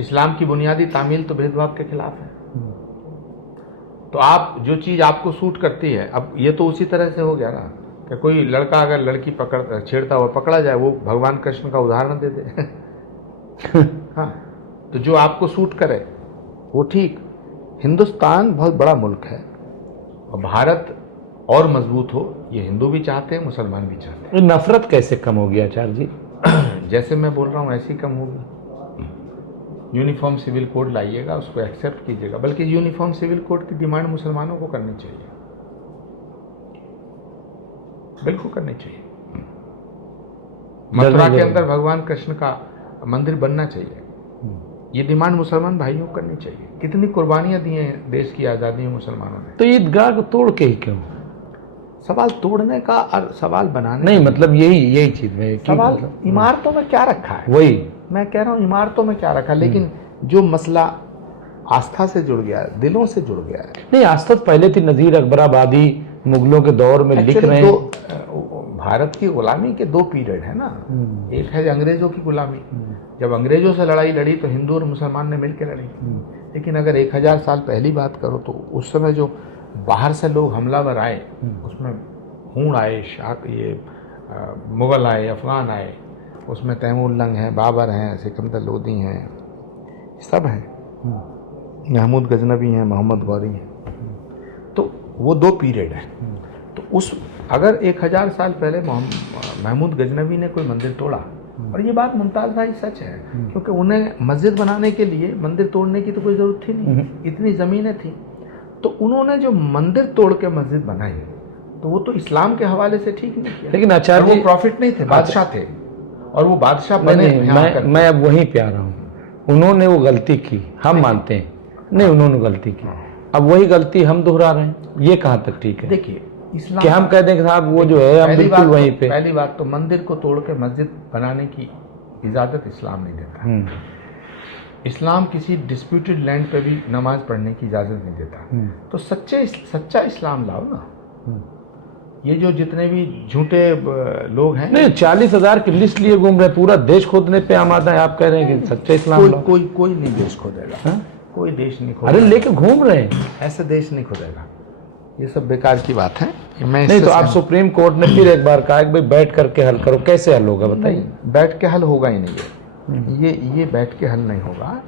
इस्लाम की बुनियादी तामील तो भेदभाव के खिलाफ है। तो आप जो चीज़ आपको सूट करती है, अब ये तो उसी तरह से हो गया ना, कि कोई लड़का अगर लड़की पकड़ छेड़ता हुआ पकड़ा जाए, वो भगवान कृष्ण का उदाहरण दे दे। हाँ, तो जो आपको सूट करे वो ठीक। हिंदुस्तान बहुत बड़ा मुल्क है और भारत और मजबूत हो, ये हिंदू भी चाहते हैं, मुसलमान भी चाहते हैं। नफरत कैसे कम होगी आचार्य जी? जैसे मैं बोल रहा हूँ ऐसे ही कम होगी। यूनिफॉर्म सिविल कोड लाइएगा, उसको एक्सेप्ट कीजिएगा। बल्कि यूनिफॉर्म सिविल कोड की डिमांड मुसलमानों को करनी चाहिए, बिल्कुल करनी चाहिए। मथुरा के अंदर भगवान कृष्ण का मंदिर बनना चाहिए, ये डिमांड मुसलमान भाइयों को करनी चाहिए। कितनी कुर्बानियां दी हैं देश की आज़ादी में मुसलमानों ने। तो ईदगाह को तोड़ के ही क्यों? सवाल तोड़ने का और सवाल बनाने नहीं, मतलब यही चीज में सवाल इमारतों में क्या रखा है, वही मैं कह रहा हूँ, इमारतों में क्या रखा है। लेकिन जो मसला आस्था से जुड़ गया है, दिलों से जुड़ गया है। नहीं, आस्था तो पहले थी, नजीर अकबराबादी मुगलों के दौर में लिख रहे हैं। भारत की गुलामी के दो पीरियड है ना। एक है अंग्रेजों की गुलामी, जब अंग्रेजों से लड़ाई लड़ी तो हिंदू और मुसलमान ने मिलकर लड़ी। लेकिन अगर 1000 साल पहली बात करो तो उस समय जो बाहर से लोग हमलावर आए, उसमें हूण आए, मुगल आए, अफगान आए, उसमें तैमूर लंग हैं, बाबर हैं, सिकंदर लोदी हैं, सब हैं, महमूद गजनवी हैं, मोहम्मद गौरी हैं। तो वो दो पीरियड है। तो उस अगर 1000 साल पहले महमूद गजनवी ने कोई मंदिर तोड़ा, और ये बात मुमताज़ भाई सच है, क्योंकि उन्हें मस्जिद बनाने के लिए मंदिर तोड़ने की तो कोई ज़रूरत थी नहीं, इतनी ज़मीनें थी। तो उन्होंने जो मंदिर तोड़ के मस्जिद बनाई, तो वो तो इस्लाम के हवाले से ठीक नहीं किया। लेकिन आचार्य वो प्रॉफिट नहीं थे, बादशाह थे, और वो बादशाह बने। मैं अब वहीं पे आ रहा हूँ। उन्होंने वो गलती की, हम मानते हैं, नहीं उन्होंने गलती की, अब वही गलती हम दोहरा रहे हैं, ये कहाँ तक ठीक है? देखिए, इस्लाम कि हम कह दें कि साहब वो जो है हम बिल्कुल वहीं पे। पहली बात तो मंदिर को तोड़ के मस्जिद बनाने की इजाजत इस्लाम नहीं देता। इस्लाम किसी डिस्प्यूटेड लैंड पे भी नमाज पढ़ने की इजाजत नहीं देता। तो सच्चा इस्लाम लाओ ना। ये जो जितने भी झूठे लोग हैं, नहीं 40,000 की लिस्ट लिए घूम रहे, पूरा देश खोदने पे आमादा है। आप कह रहे हैं कि सच्चा इस्लाम लाओ। कोई नहीं देश खोदेगा, कोई देश नहीं खोदेगा। अरे लेके घूम रहे हैं, ऐसे देश नहीं खोदेगा। ये सब बेकार की बात है। मैं नहीं तो आप सुप्रीम कोर्ट ने फिर एक बार कहा कि भाई बैठ करके हल करो, कैसे हल होगा बताइए? बैठ के हल होगा ही नहीं। ये बैठ के हल नहीं होगा।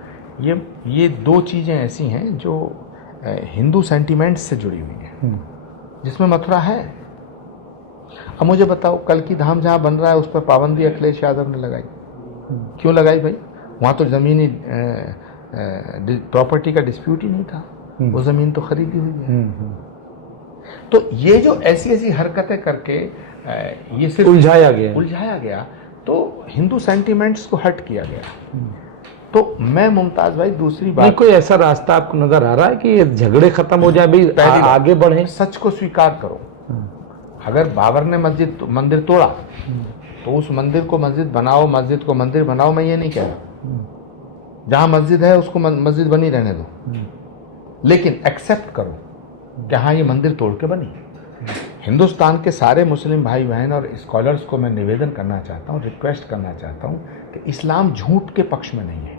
ये दो चीज़ें ऐसी हैं जो हिंदू सेंटिमेंट्स से जुड़ी हुई हैं, जिसमें मथुरा है। अब मुझे बताओ, कल की धाम जहाँ बन रहा है उस पर पाबंदी अखिलेश यादव ने लगाई, क्यों लगाई भाई? वहाँ तो ज़मीनी प्रॉपर्टी का डिस्प्यूट ही नहीं था, वो ज़मीन तो खरीदी हुई है। तो ये जो ऐसी हरकतें करके ये सिर्फ उलझाया गया, तो हिंदू सेंटिमेंट्स को हट किया गया। तो मैं मुमताज़ भाई दूसरी बात, कोई ऐसा रास्ता आपको नजर आ रहा है कि ये झगड़े खत्म हो जाए, भाई आगे बढ़े? सच को स्वीकार करो। अगर बाबर ने मंदिर तोड़ा तो उस मंदिर को मस्जिद बनाओ, मस्जिद को मंदिर बनाओ, मैं ये नहीं कह रहा। जहां मस्जिद है उसको मस्जिद बनी रहने दो, लेकिन एक्सेप्ट करो कि हाँ ये मंदिर तोड़ के बनी। हिंदुस्तान के सारे मुस्लिम भाई बहन और स्कॉलर्स को मैं निवेदन करना चाहता हूँ, रिक्वेस्ट करना चाहता हूँ कि इस्लाम झूठ के पक्ष में नहीं है।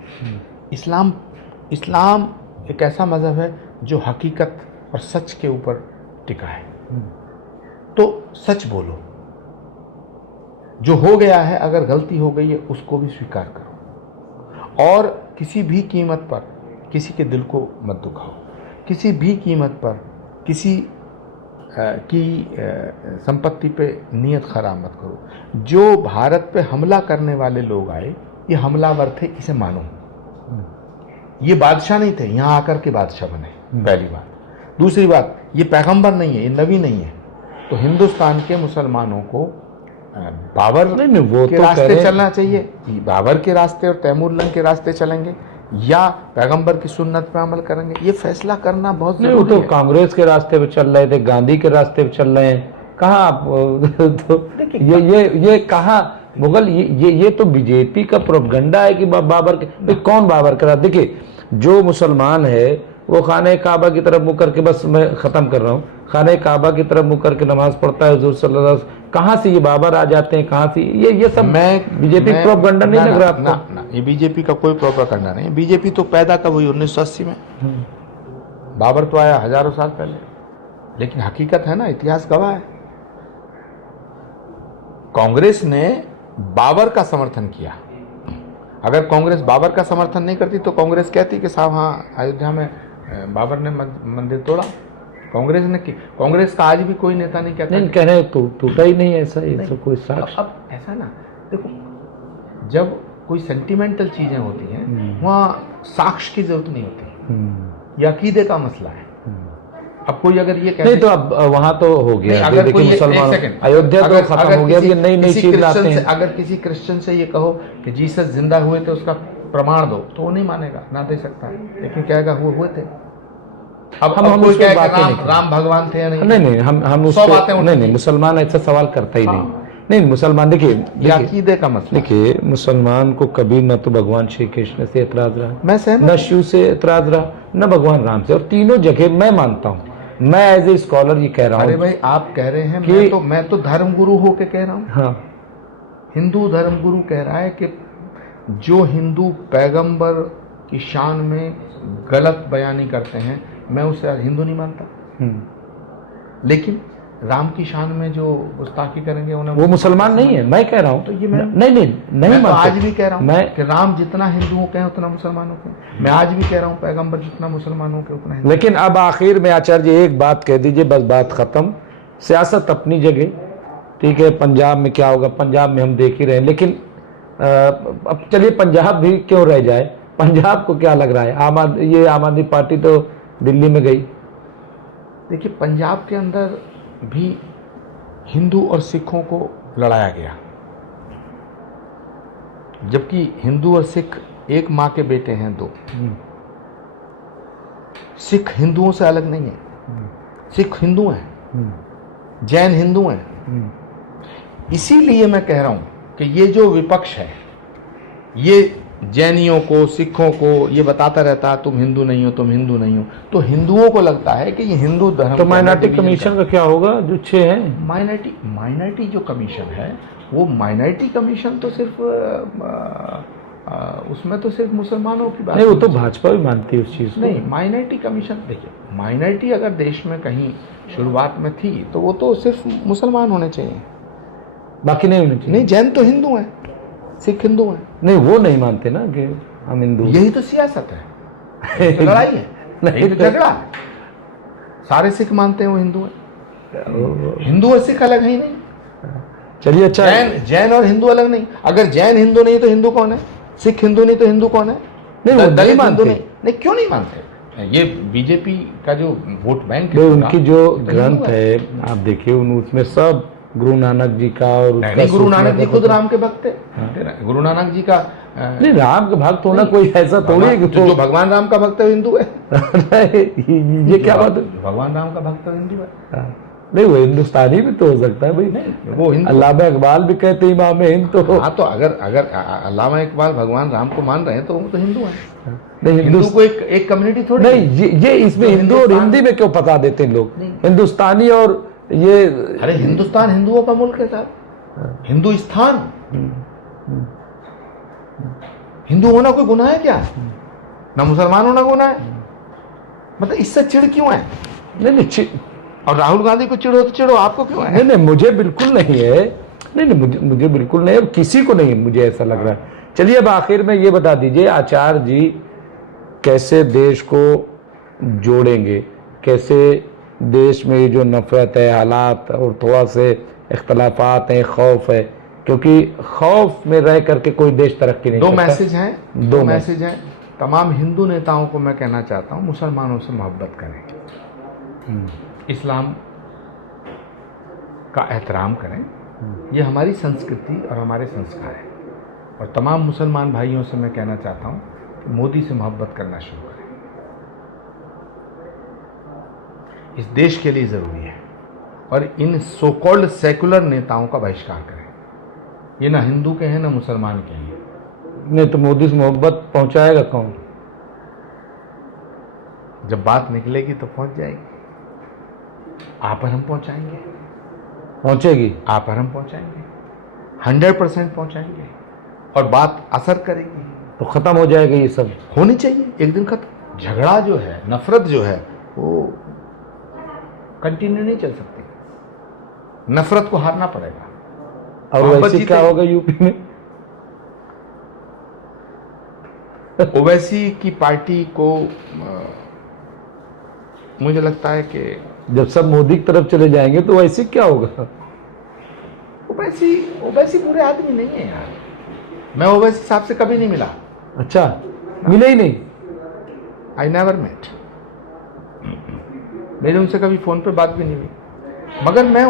इस्लाम एक ऐसा मज़हब है जो हकीकत और सच के ऊपर टिका है। तो सच बोलो, जो हो गया है, अगर गलती हो गई है उसको भी स्वीकार करो, और किसी भी कीमत पर किसी के दिल को मत दुखाओ, किसी भी कीमत पर किसी की संपत्ति पे नियत खराब मत करो। जो भारत पे हमला करने वाले लोग आए, ये हमलावर थे, इसे मानो। ये बादशाह नहीं थे, यहाँ आकर के बादशाह बने, पहली बात। दूसरी बात, ये पैगंबर नहीं है, ये नबी नहीं है। तो हिंदुस्तान के मुसलमानों को बाबर के रास्ते चलना चाहिए, बाबर के रास्ते और तैमूर लंग के रास्ते चलेंगे, या पैगंबर की सुन्नत पे अमल करेंगे, ये फैसला करना बहुत जरूरी है। वो तो कांग्रेस के रास्ते पे चल रहे थे, गांधी के रास्ते पे चल रहे हैं, कहाँ आप तो ये कहाँ मुगल, ये तो बीजेपी का प्रोपगंडा है कि बाबर के, कौन बाबर के रास्ते? देखिए, जो मुसलमान है वो खाने काबा की तरफ मुँह करके, बस मैं खत्म कर रहा हूँ, खाने काबा की तरफ मुँह करके नमाज पढ़ता है हुजूर सल्लल्लाहु अलैहि वसल्लम। कहाँ से ये बाबर आ जाते हैं, कहाँ से ये सब? बीजेपी प्रोपगंडा नहीं लग रहा आपको? ना, ये बीजेपी का कोई प्रोपगंडा नहीं। बीजेपी तो पैदा कब हुई? 1980 में। बाबर तो आया हजारों साल पहले, लेकिन हकीकत है ना, इतिहास गवाह है। कांग्रेस ने बाबर का समर्थन किया। अगर कांग्रेस बाबर का समर्थन नहीं करती तो कांग्रेस कहती कि साहब हाँ अयोध्या में बाबर ने मंदिर तोड़ा। कांग्रेस ने की। कांग्रेस का आज भी कोई नेता नहीं कहता नहीं कह रहे टूटा ही नहीं ऐसा, ऐसा कोई साक्ष्य। अब ऐसा ना देखो, जब कोई सेंटिमेंटल चीजें होती हैं वहाँ साक्ष्य की जरूरत नहीं होती, ये अकीदे का मसला है। अब कोई अगर ये नहीं तो अब वहाँ तो हो गया, अगर कोई मुसलमान अयोध्या तो खत्म हो गया, ये नई नई चीज लाते हैं। अगर किसी क्रिश्चियन से ये कहो कि जीसस जिंदा हुए थे उसका प्रमाण दो तो वो नहीं मानेगा, ना दे सकता है, लेकिन कहेगा वो हुए थे। अब हम कोई कहे कि राम भगवान थे या नहीं, नहीं हम उसको नहीं मुसलमान ऐसा सवाल करता ही नहीं मुसलमान देखिए अकीदे का मसला। देखिए मुसलमान को कभी न तो भगवान श्री कृष्ण से एतराज रहा, मैं सहमत, न शिव से एतराज रहा, न भगवान राम से, और तीनों जगह मैं मानता हूँ, मैं एज ए स्कॉलर ये कह रहा हूँ। अरे भाई आप कह रहे हैं कि मैं तो धर्म गुरु होके कह रहा हूँ। हाँ, हिंदू धर्म गुरु कह रहा है कि जो हिंदू पैगंबर की शान में गलत बयानी करते हैं मैं उसे हिंदू नहीं मानता, लेकिन राम की शान में जो गुस्ताखी करेंगे उन्हें वो मुसलमान नहीं है, मैं कह रहा हूँ। तो ये मैं नहीं तो आज भी कह रहा हूँ मैं कि राम जितना हिंदुओं के उतना मुसलमानों के, मैं आज भी कह रहा हूँ पैगंबर जितना मुसलमानों के उतना हिंदू। लेकिन अब आखिर में आचार्य जी एक बात कह दीजिए, बस बात खत्म। सियासत अपनी जगह ठीक है, पंजाब में क्या होगा पंजाब में हम देख ही रहे हैं, लेकिन अब चलिए पंजाब भी क्यों रह जाए, पंजाब को क्या लग रहा है, आम आदमी पार्टी तो दिल्ली में गई। देखिए पंजाब के अंदर भी हिंदू और सिखों को लड़ाया गया, जबकि हिंदू और सिख एक माँ के बेटे हैं दो। सिख हिंदुओं से अलग नहीं है, सिख हिंदू हैं, जैन हिंदू हैं। इसीलिए मैं कह रहा हूं कि ये जो विपक्ष है ये जैनियों को सिखों को ये बताता रहता है तुम हिंदू नहीं हो, तुम हिंदू नहीं हो, तो हिंदुओं को लगता है कि ये हिंदू धर्म। तो माइनॉरिटी कमीशन का क्या होगा जो 6 है? माइनॉरिटी जो कमीशन है वो माइनॉरिटी कमीशन तो सिर्फ उसमें तो सिर्फ मुसलमानों की बात नहीं, वो तो भाजपा भी मानती है उस चीज को। नहीं, माइनॉरिटी कमीशन देखिए, माइनॉरिटी अगर देश में कहीं शुरुआत में थी तो वो तो सिर्फ मुसलमान होने चाहिए, बाकी नहीं होने चाहिए। नहीं, जैन तो हिंदू हैं, सिख हिंदू हैं। नहीं वो नहीं मानते ना कि हम हिंदू। यही तो सियासत है, तो लड़ाई है, नहीं तो झगड़ा है। सारे सिख मानते हैं वो हिंदू हैं, हिंदू और सिख अलग है ही नहीं। चलिए अच्छा, जैन और हिंदू अलग नहीं। अगर जैन हिंदू नहीं तो हिंदू कौन है? सिख हिंदू नहीं तो हिंदू कौन है? नहीं वो नहीं मानते। नहीं क्यों नहीं मानते? ये बीजेपी का जो वोट बैंक है, उनकी जो ग्रंथ है आप देखिए उसमें सब गुरु नानक जी का और उसका गुरु नानक जी खुद राम के भक्त थे। गुरु नानक जी का नहीं, राम का भक्त होना कोई ऐसा थोड़ी है कि जो भगवान राम का भक्त है हिंदू है। ये क्या बात है? भगवान राम का भक्त हिंदू है। नहीं वो हिंदुस्तानी भी तो हो सकता है भाई, नहीं वो अल्लामा इकबाल भी कहते हैं इमाम हिंद। तो हाँ, तो अगर अल्लामा इकबाल भगवान राम को मान रहे हैं तो वो तो हिंदू है। नहीं, हिंदू को एक कम्युनिटी थोड़ी नहीं, ये इसमें हिंदू और हिंदी में क्यों पता देते हैं लोग? हिंदुस्तानी और ये, अरे हिंदुस्तान हिंदुओं का मुल्क है साहब, हिंदुस्तान। हिंदू होना कोई गुनाह है क्या? ना मुसलमान होना गुनाह है? मतलब इससे चिढ़ क्यों है? नहीं, और राहुल गांधी को चिढ़ो तो चिढ़ो, आपको क्यों है? नहीं मुझे बिल्कुल नहीं है, नहीं मुझे बिल्कुल नहीं है, किसी को नहीं, मुझे ऐसा लग रहा है। चलिए अब आखिर में ये बता दीजिए आचार्य जी कैसे देश को जोड़ेंगे, कैसे देश में ये जो नफरत है, हालात और थोड़ा से इख्तलाफात हैं, खौफ है, क्योंकि खौफ में रह करके कोई देश तरक्की नहीं करता। दो मैसेज हैं। तमाम हिंदू नेताओं को मैं कहना चाहता हूँ मुसलमानों से मोहब्बत करें, इस्लाम का एहतराम करें, ये हमारी संस्कृति और हमारे संस्कार है। और तमाम मुसलमान भाइयों से मैं कहना चाहता हूँ कि मोदी से मोहब्बत करना शुरू करें, इस देश के लिए ज़रूरी है। और इन सो कॉल्ड सेकुलर नेताओं का बहिष्कार करें, ये ना हिंदू के हैं ना मुसलमान के हैं। नहीं तो मोदी से मोहब्बत पहुंचाएगा कौन? जब बात निकलेगी तो पहुंच जाएगी, आप और हम पहुंचाएंगे, पहुंचेगी, आप और हम पहुंचाएंगे, 100% पहुंचाएंगे और बात असर करेगी तो खत्म हो जाएगा। ये सब होनी चाहिए एक दिन खत्म। झगड़ा जो है, नफरत जो है, वो कंटिन्यू नहीं चल सकती, नफरत को हारना पड़ेगा। और मोहब्बत वैसे क्या जीतेगी। होगा यूपी में? ओवैसी की पार्टी को मुझे लगता है कि जब सब मोदी की तरफ चले जाएंगे तो वैसे क्या होगा? ओवैसी ओवैसी बुरे आदमी नहीं है यार। मैं ओवैसी साहब से कभी नहीं मिला। अच्छा, मिले ही नहीं? I never met. मेरी उनसे कभी फोन पे बात भी नहीं हुई, मगर मैं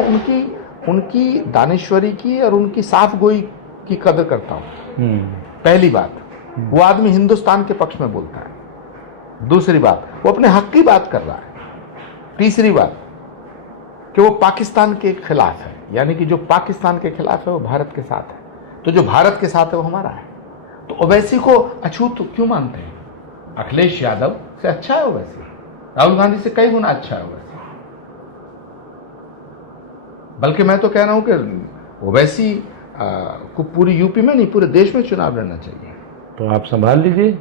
उनकी दानेश्वरी की और उनकी साफ गोई की कदर करता हूं। पहली बात, वो आदमी हिंदुस्तान के पक्ष में बोलता है। दूसरी बात, वो अपने हक की बात कर रहा है। तीसरी बात कि वो पाकिस्तान के खिलाफ है, यानी कि जो पाकिस्तान के खिलाफ है वो भारत के साथ है, तो जो भारत के साथ है वो हमारा है। तो ओवैसी को अछूत क्यों मानते हैं? अखिलेश यादव से अच्छा है ओवैसी, राहुल गांधी से कई गुना अच्छा है ओवैसी। बल्कि मैं तो कह रहा हूं कि ओवैसी को पूरी यूपी में नहीं, पूरे देश में चुनाव लड़ना चाहिए। तो आप संभाल लीजिए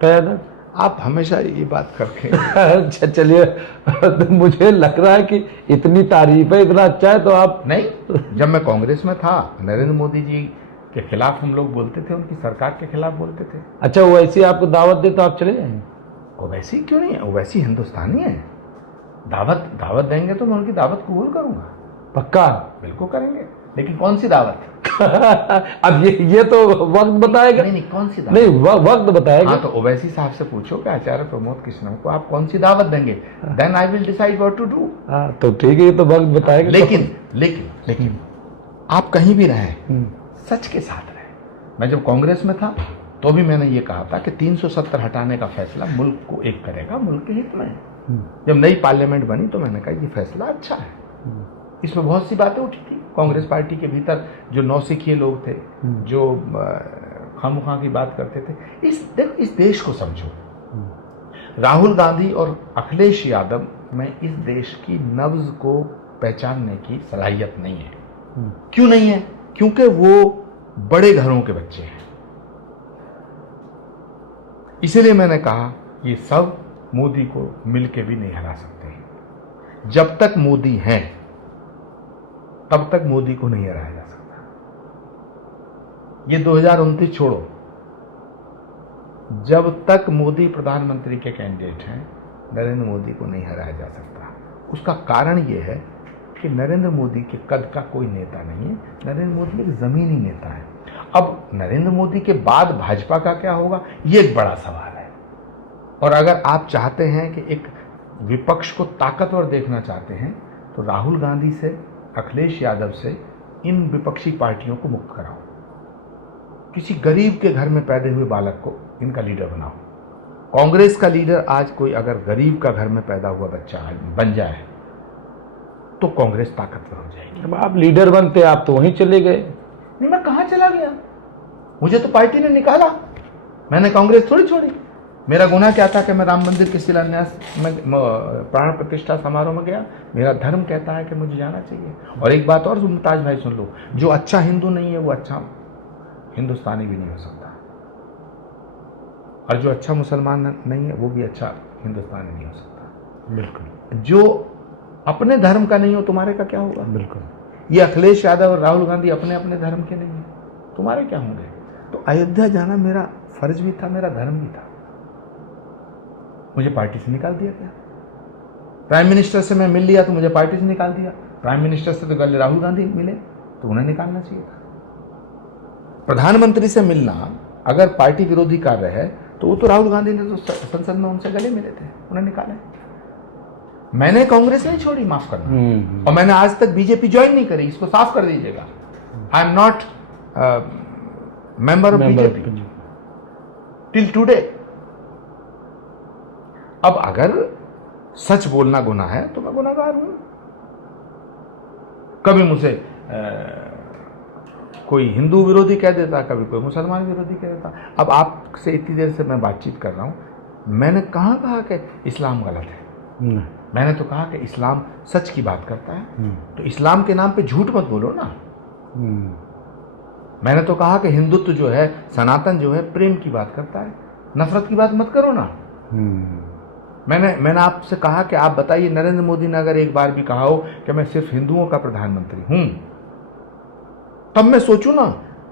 क़यादत। आप हमेशा ये बात करके अच्छा चलिए, तो मुझे लग रहा है कि इतनी तारीफ है, इतना अच्छा है तो आप नहीं। जब मैं कांग्रेस में था, नरेंद्र मोदी जी के खिलाफ हम लोग बोलते थे, उनकी सरकार के खिलाफ बोलते थे। अच्छा, वो ऐसी आपको दावत दे तो आप चले जाएंगे? ओवैसी क्यों नहीं है? ओवैसी हिंदुस्तानी है। दावत देंगे तो मैं उनकी दावत कबूल करूंगा। पक्का? बिल्कुल करेंगे, लेकिन कौन सी दावत? अब ये तो वक्त बताएगा। नहीं, कौन सी दावत? नहीं, वक्त बताएगा। हाँ, तो ओवैसी साहब से पूछो कि आचार्य प्रमोद कृष्णम को आप कौन सी दावत देंगे, then I will decide what to do. हाँ तो ठीक है, ये तो वक्त बताएगा। लेकिन आप कहीं भी रहे, सच के साथ रहे। मैं जब कांग्रेस में था तो भी मैंने ये कहा था कि 370 हटाने का फैसला मुल्क को एक करेगा, मुल्क के हित में। जब नई पार्लियामेंट बनी तो मैंने कहा ये फैसला अच्छा है। इसमें बहुत सी बातें उठी थी कांग्रेस पार्टी के भीतर, जो नौसिखिए लोग थे, जो खामोखा की बात करते थे। इस देश को समझो। राहुल गांधी और अखिलेश यादव में इस देश की नब्ज को पहचानने की सलाहियत नहीं है। क्यों नहीं है? क्योंकि वो बड़े घरों के बच्चे हैं। इसीलिए मैंने कहा ये सब मोदी को मिलके भी नहीं हरा सकते। जब तक मोदी हैं तब तक मोदी को नहीं हराया जा सकता। ये 2029 छोड़ो, जब तक मोदी प्रधानमंत्री के कैंडिडेट हैं नरेंद्र मोदी को नहीं हराया जा सकता। उसका कारण ये है कि नरेंद्र मोदी के कद का कोई नेता नहीं है। नरेंद्र मोदी एक जमीनी नेता है। अब नरेंद्र मोदी के बाद भाजपा का क्या होगा, ये एक बड़ा सवाल है। और अगर आप चाहते हैं कि एक विपक्ष को ताकतवर देखना चाहते हैं तो राहुल गांधी से, अखिलेश यादव से इन विपक्षी पार्टियों को मुक्त कराओ। किसी गरीब के घर में पैदा हुए बालक को इनका लीडर बनाओ। कांग्रेस का लीडर आज कोई अगर गरीब का घर में पैदा हुआ बच्चा बन जाए तो कांग्रेस ताकतवर हो जाएगी। अब आप लीडर बनते, आप तो वहीं चले गए। नहीं, मैं कहां चला गया? मुझे तो पार्टी ने निकाला, मैंने कांग्रेस थोड़ी छोड़ी। मेरा गुनाह क्या था कि मैं राम मंदिर के शिलान्यास में प्राण प्रतिष्ठा समारोह में गया? मेरा धर्म कहता है कि मुझे जाना चाहिए। और एक बात और मुमताज भाई सुन लो, जो अच्छा हिंदू नहीं है वो अच्छा हिंदुस्तानी भी नहीं हो सकता, और जो अच्छा मुसलमान नहीं है वो भी अच्छा हिंदुस्तानी नहीं हो सकता। बिल्कुल। जो अपने धर्म का नहीं हो तुम्हारे का क्या होगा? बिल्कुल। ये अखिलेश यादव और राहुल गांधी अपने अपने धर्म के नहीं है, तुम्हारे क्या होंगे? तो अयोध्या जाना मेरा फर्ज भी था, मेरा धर्म भी था। मुझे पार्टी से निकाल दिया गया। प्राइम मिनिस्टर से मैं मिल लिया तो मुझे पार्टी से निकाल दिया। प्राइम मिनिस्टर से तो राहुल गांधी मिले तो उन्हें निकालना चाहिए था। प्रधानमंत्री से मिलना अगर पार्टी विरोधी कार्य है तो वो तो राहुल गांधी ने तो संसद में उनसे गले मिले थे, उन्हें निकाले। मैंने कांग्रेस नहीं छोड़ी, माफ करना, और मैंने आज तक बीजेपी ज्वाइन नहीं करी, इसको साफ कर दीजिएगा। I am not member of BJP till today. अब अगर सच बोलना गुनाह है तो मैं गुनाहगार हूं। कभी मुझे कोई हिंदू विरोधी कह देता, कभी कोई मुसलमान विरोधी कह देता। अब आपसे इतनी देर से मैं बातचीत कर रहा हूं, मैंने कहां कहा कि इस्लाम गलत है? मैंने तो कहा कि इस्लाम सच की बात करता है, तो इस्लाम के नाम पे झूठ मत बोलो ना। मैंने तो कहा कि हिंदुत्व जो है, सनातन जो है, प्रेम की बात करता है, नफरत की बात मत करो ना। मैंने आपसे कहा कि आप बताइए, नरेंद्र मोदी ने अगर एक बार भी कहा हो कि मैं सिर्फ हिंदुओं का प्रधानमंत्री हूं, तब मैं सोचूं ना,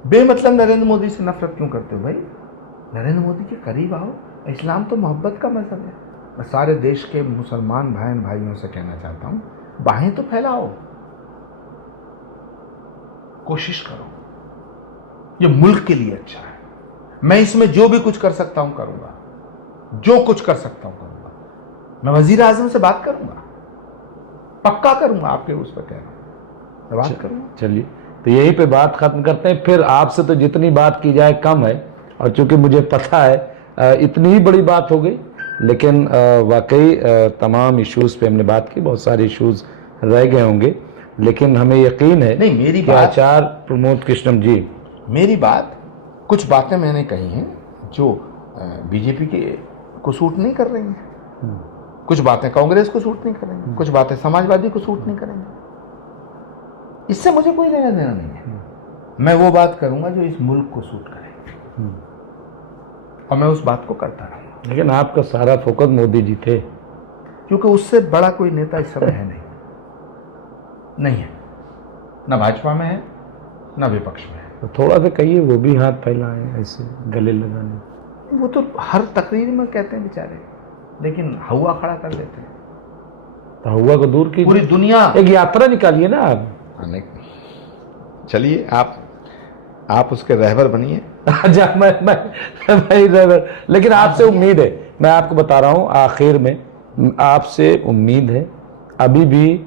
बेमतलब नरेंद्र मोदी से नफरत क्यों करते हो भाई? नरेंद्र मोदी के करीब आओ। इस्लाम तो मोहब्बत का मजहब है। मैं सारे देश के मुसलमान भाइयों से कहना चाहता हूं, बाहें तो फैलाओ, कोशिश करो, ये मुल्क के लिए अच्छा है। मैं इसमें जो भी कुछ कर सकता हूं करूंगा, जो कुछ कर सकता हूं करूंगा। मैं वजीर आजम से बात करूंगा, पक्का करूंगा, आपके उस पर कह रहा हूं, मैं बात करूंगा। चलिए, तो यहीं पे बात खत्म करते हैं। फिर आपसे तो जितनी बात की जाए कम है, और चूंकि मुझे पता है इतनी ही बड़ी बात हो गई, लेकिन वाकई तमाम इश्यूज पे हमने बात की, बहुत सारे इश्यूज रह गए होंगे, लेकिन हमें यकीन है नहीं, मेरी कि बात, आचार्य प्रमोद कृष्णम जी, मेरी बात, कुछ बातें मैंने कही हैं जो बीजेपी के को सूट नहीं कर रही हैं, कुछ बातें कांग्रेस को सूट नहीं करेंगी, कुछ बातें समाजवादी को सूट नहीं करेंगी। इससे मुझे कोई लेना देना नहीं है। मैं वो बात करूंगा जो इस मुल्क को सूट करे, और मैं उस बात को करता रहूंगा। लेकिन आपका सारा फोकस मोदी जी थे, क्योंकि उससे बड़ा कोई नेता इस समय है नहीं है, ना भाजपा में है ना विपक्ष में है। तो थोड़ा सा कहिए, वो भी हाथ फैलाएं ऐसे गले लगाने। वो तो हर तकरीर में कहते हैं बेचारे, लेकिन हवा खड़ा कर देते हैं। तो हवा को दूर की पूरी दुनिया, एक यात्रा निकालिए ना आप। चलिए, आप उसके रहबर बनिए। अच्छा, मैं रहबर, लेकिन आपसे उम्मीद है, मैं आपको बता रहा हूँ, आखिर में आपसे उम्मीद है। अभी भी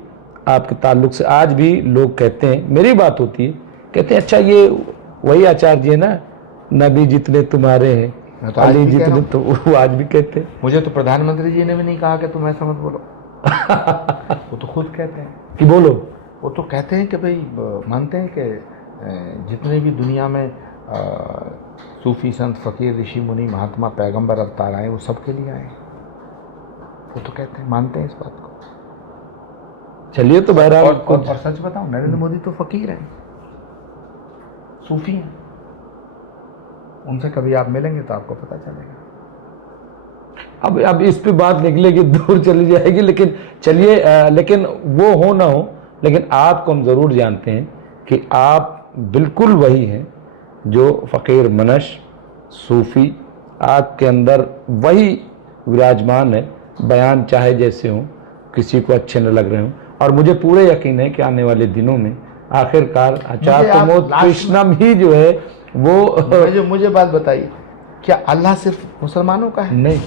आपके ताल्लुक से आज भी लोग कहते हैं, मेरी बात होती है, कहते हैं अच्छा ये वही आचार्य जी है ना, नबी जितने तुम्हारे हैं, तो अली जितने, तो वो आज भी कहते हैं। मुझे तो प्रधानमंत्री जी ने भी नहीं कहा कि तुम ऐसा मत बोलो। वो तो खुद कहते हैं कि बोलो। वो तो कहते हैं कि भाई, मानते हैं कि जितने भी दुनिया में सूफी संत फकीर ऋषि मुनि महात्मा पैगंबर अवतार आए, वो सबके लिए आए। वो तो कहते हैं, मानते हैं इस बात को। चलिए, तो बहरहाल और सच बताऊं, नरेंद्र मोदी तो फकीर हैं, सूफी हैं। उनसे कभी आप मिलेंगे तो आपको पता चलेगा। अब इस पे बात निकलेगी, दूर चली जाएगी, लेकिन चलिए, लेकिन वो हो ना हो, लेकिन आपको हम जरूर जानते हैं कि आप बिल्कुल वही हैं जो फकीर मनश सूफी, आपके अंदर वही विराजमान है। बयान चाहे जैसे हों, किसी को अच्छे न लग रहे हों, और मुझे पूरे यकीन है कि आने वाले दिनों में आखिरकार आचार्य प्रमोद कृष्णम ही जो है वो। मुझे बात बताइए, क्या अल्लाह सिर्फ मुसलमानों का है? नहीं।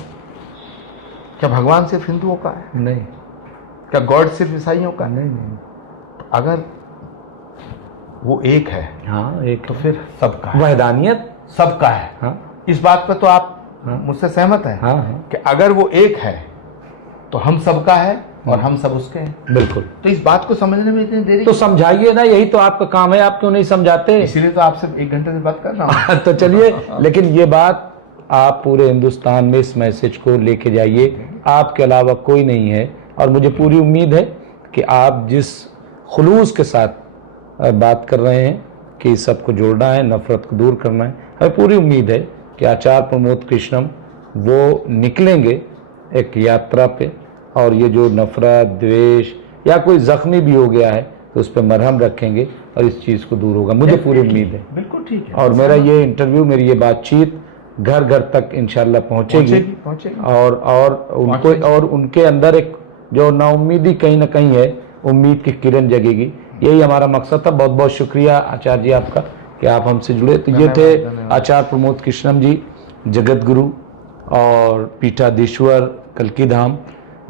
क्या भगवान सिर्फ हिंदुओं का है? नहीं। क्या गॉड सिर्फ ईसाइयों का? नहीं नहीं। तो अगर वो एक है, हाँ एक, तो फिर सबका है, वहदानियत सबका है। हाँ, इस बात पर तो आप हाँ, मुझसे सहमत हैं? हाँ, हाँ, कि अगर वो एक है तो हम सबका है और हम सब उसके हैं। बिल्कुल। तो इस बात को समझने में इतनी देरी तो समझाइए ना, यही तो आपका काम है, आप क्यों नहीं समझाते? इसीलिए तो आपसे 1 घंटे से बात कर रहा हूँ। तो चलिए, लेकिन ये बात आप पूरे हिंदुस्तान में इस मैसेज को लेके जाइए, आपके अलावा कोई नहीं है। और मुझे पूरी उम्मीद है कि आप जिस खुलूस के साथ बात कर रहे हैं कि सबको जोड़ना है, नफरत को दूर करना है, हमें पूरी उम्मीद है कि आचार्य प्रमोद कृष्णम वो निकलेंगे एक यात्रा पे, और ये जो नफरत, द्वेष या कोई जख्मी भी हो गया है तो उस पर मरहम रखेंगे और इस चीज़ को दूर होगा, मुझे पूरी उम्मीद है। बिल्कुल ठीक है। और मेरा ये इंटरव्यू, मेरी ये बातचीत घर घर तक इंशाल्लाह पहुंचेगी। और उनके अंदर एक जो नाउम्मीदी कहीं ना कहीं है, उम्मीद की किरण जगेगी। यही हमारा मकसद था। बहुत बहुत शुक्रिया आचार्य जी आपका कि आप हमसे जुड़े। तो ये थे आचार्य प्रमोद कृष्णम जी, जगत गुरु और पीठाधीश्वर कल्की धाम,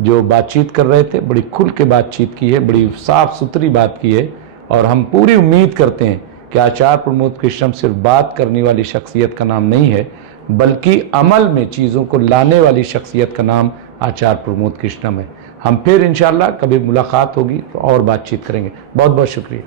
जो बातचीत कर रहे थे। बड़ी खुल के बातचीत की है, बड़ी साफ सुथरी बात की है, और हम पूरी उम्मीद करते हैं कि आचार्य प्रमोद कृष्णम सिर्फ बात करने वाली शख्सियत का नाम नहीं है, बल्कि अमल में चीज़ों को लाने वाली शख्सियत का नाम आचार्य प्रमोद कृष्णम है। हम फिर इंशाल्लाह कभी मुलाकात होगी तो और बातचीत करेंगे। बहुत बहुत शुक्रिया।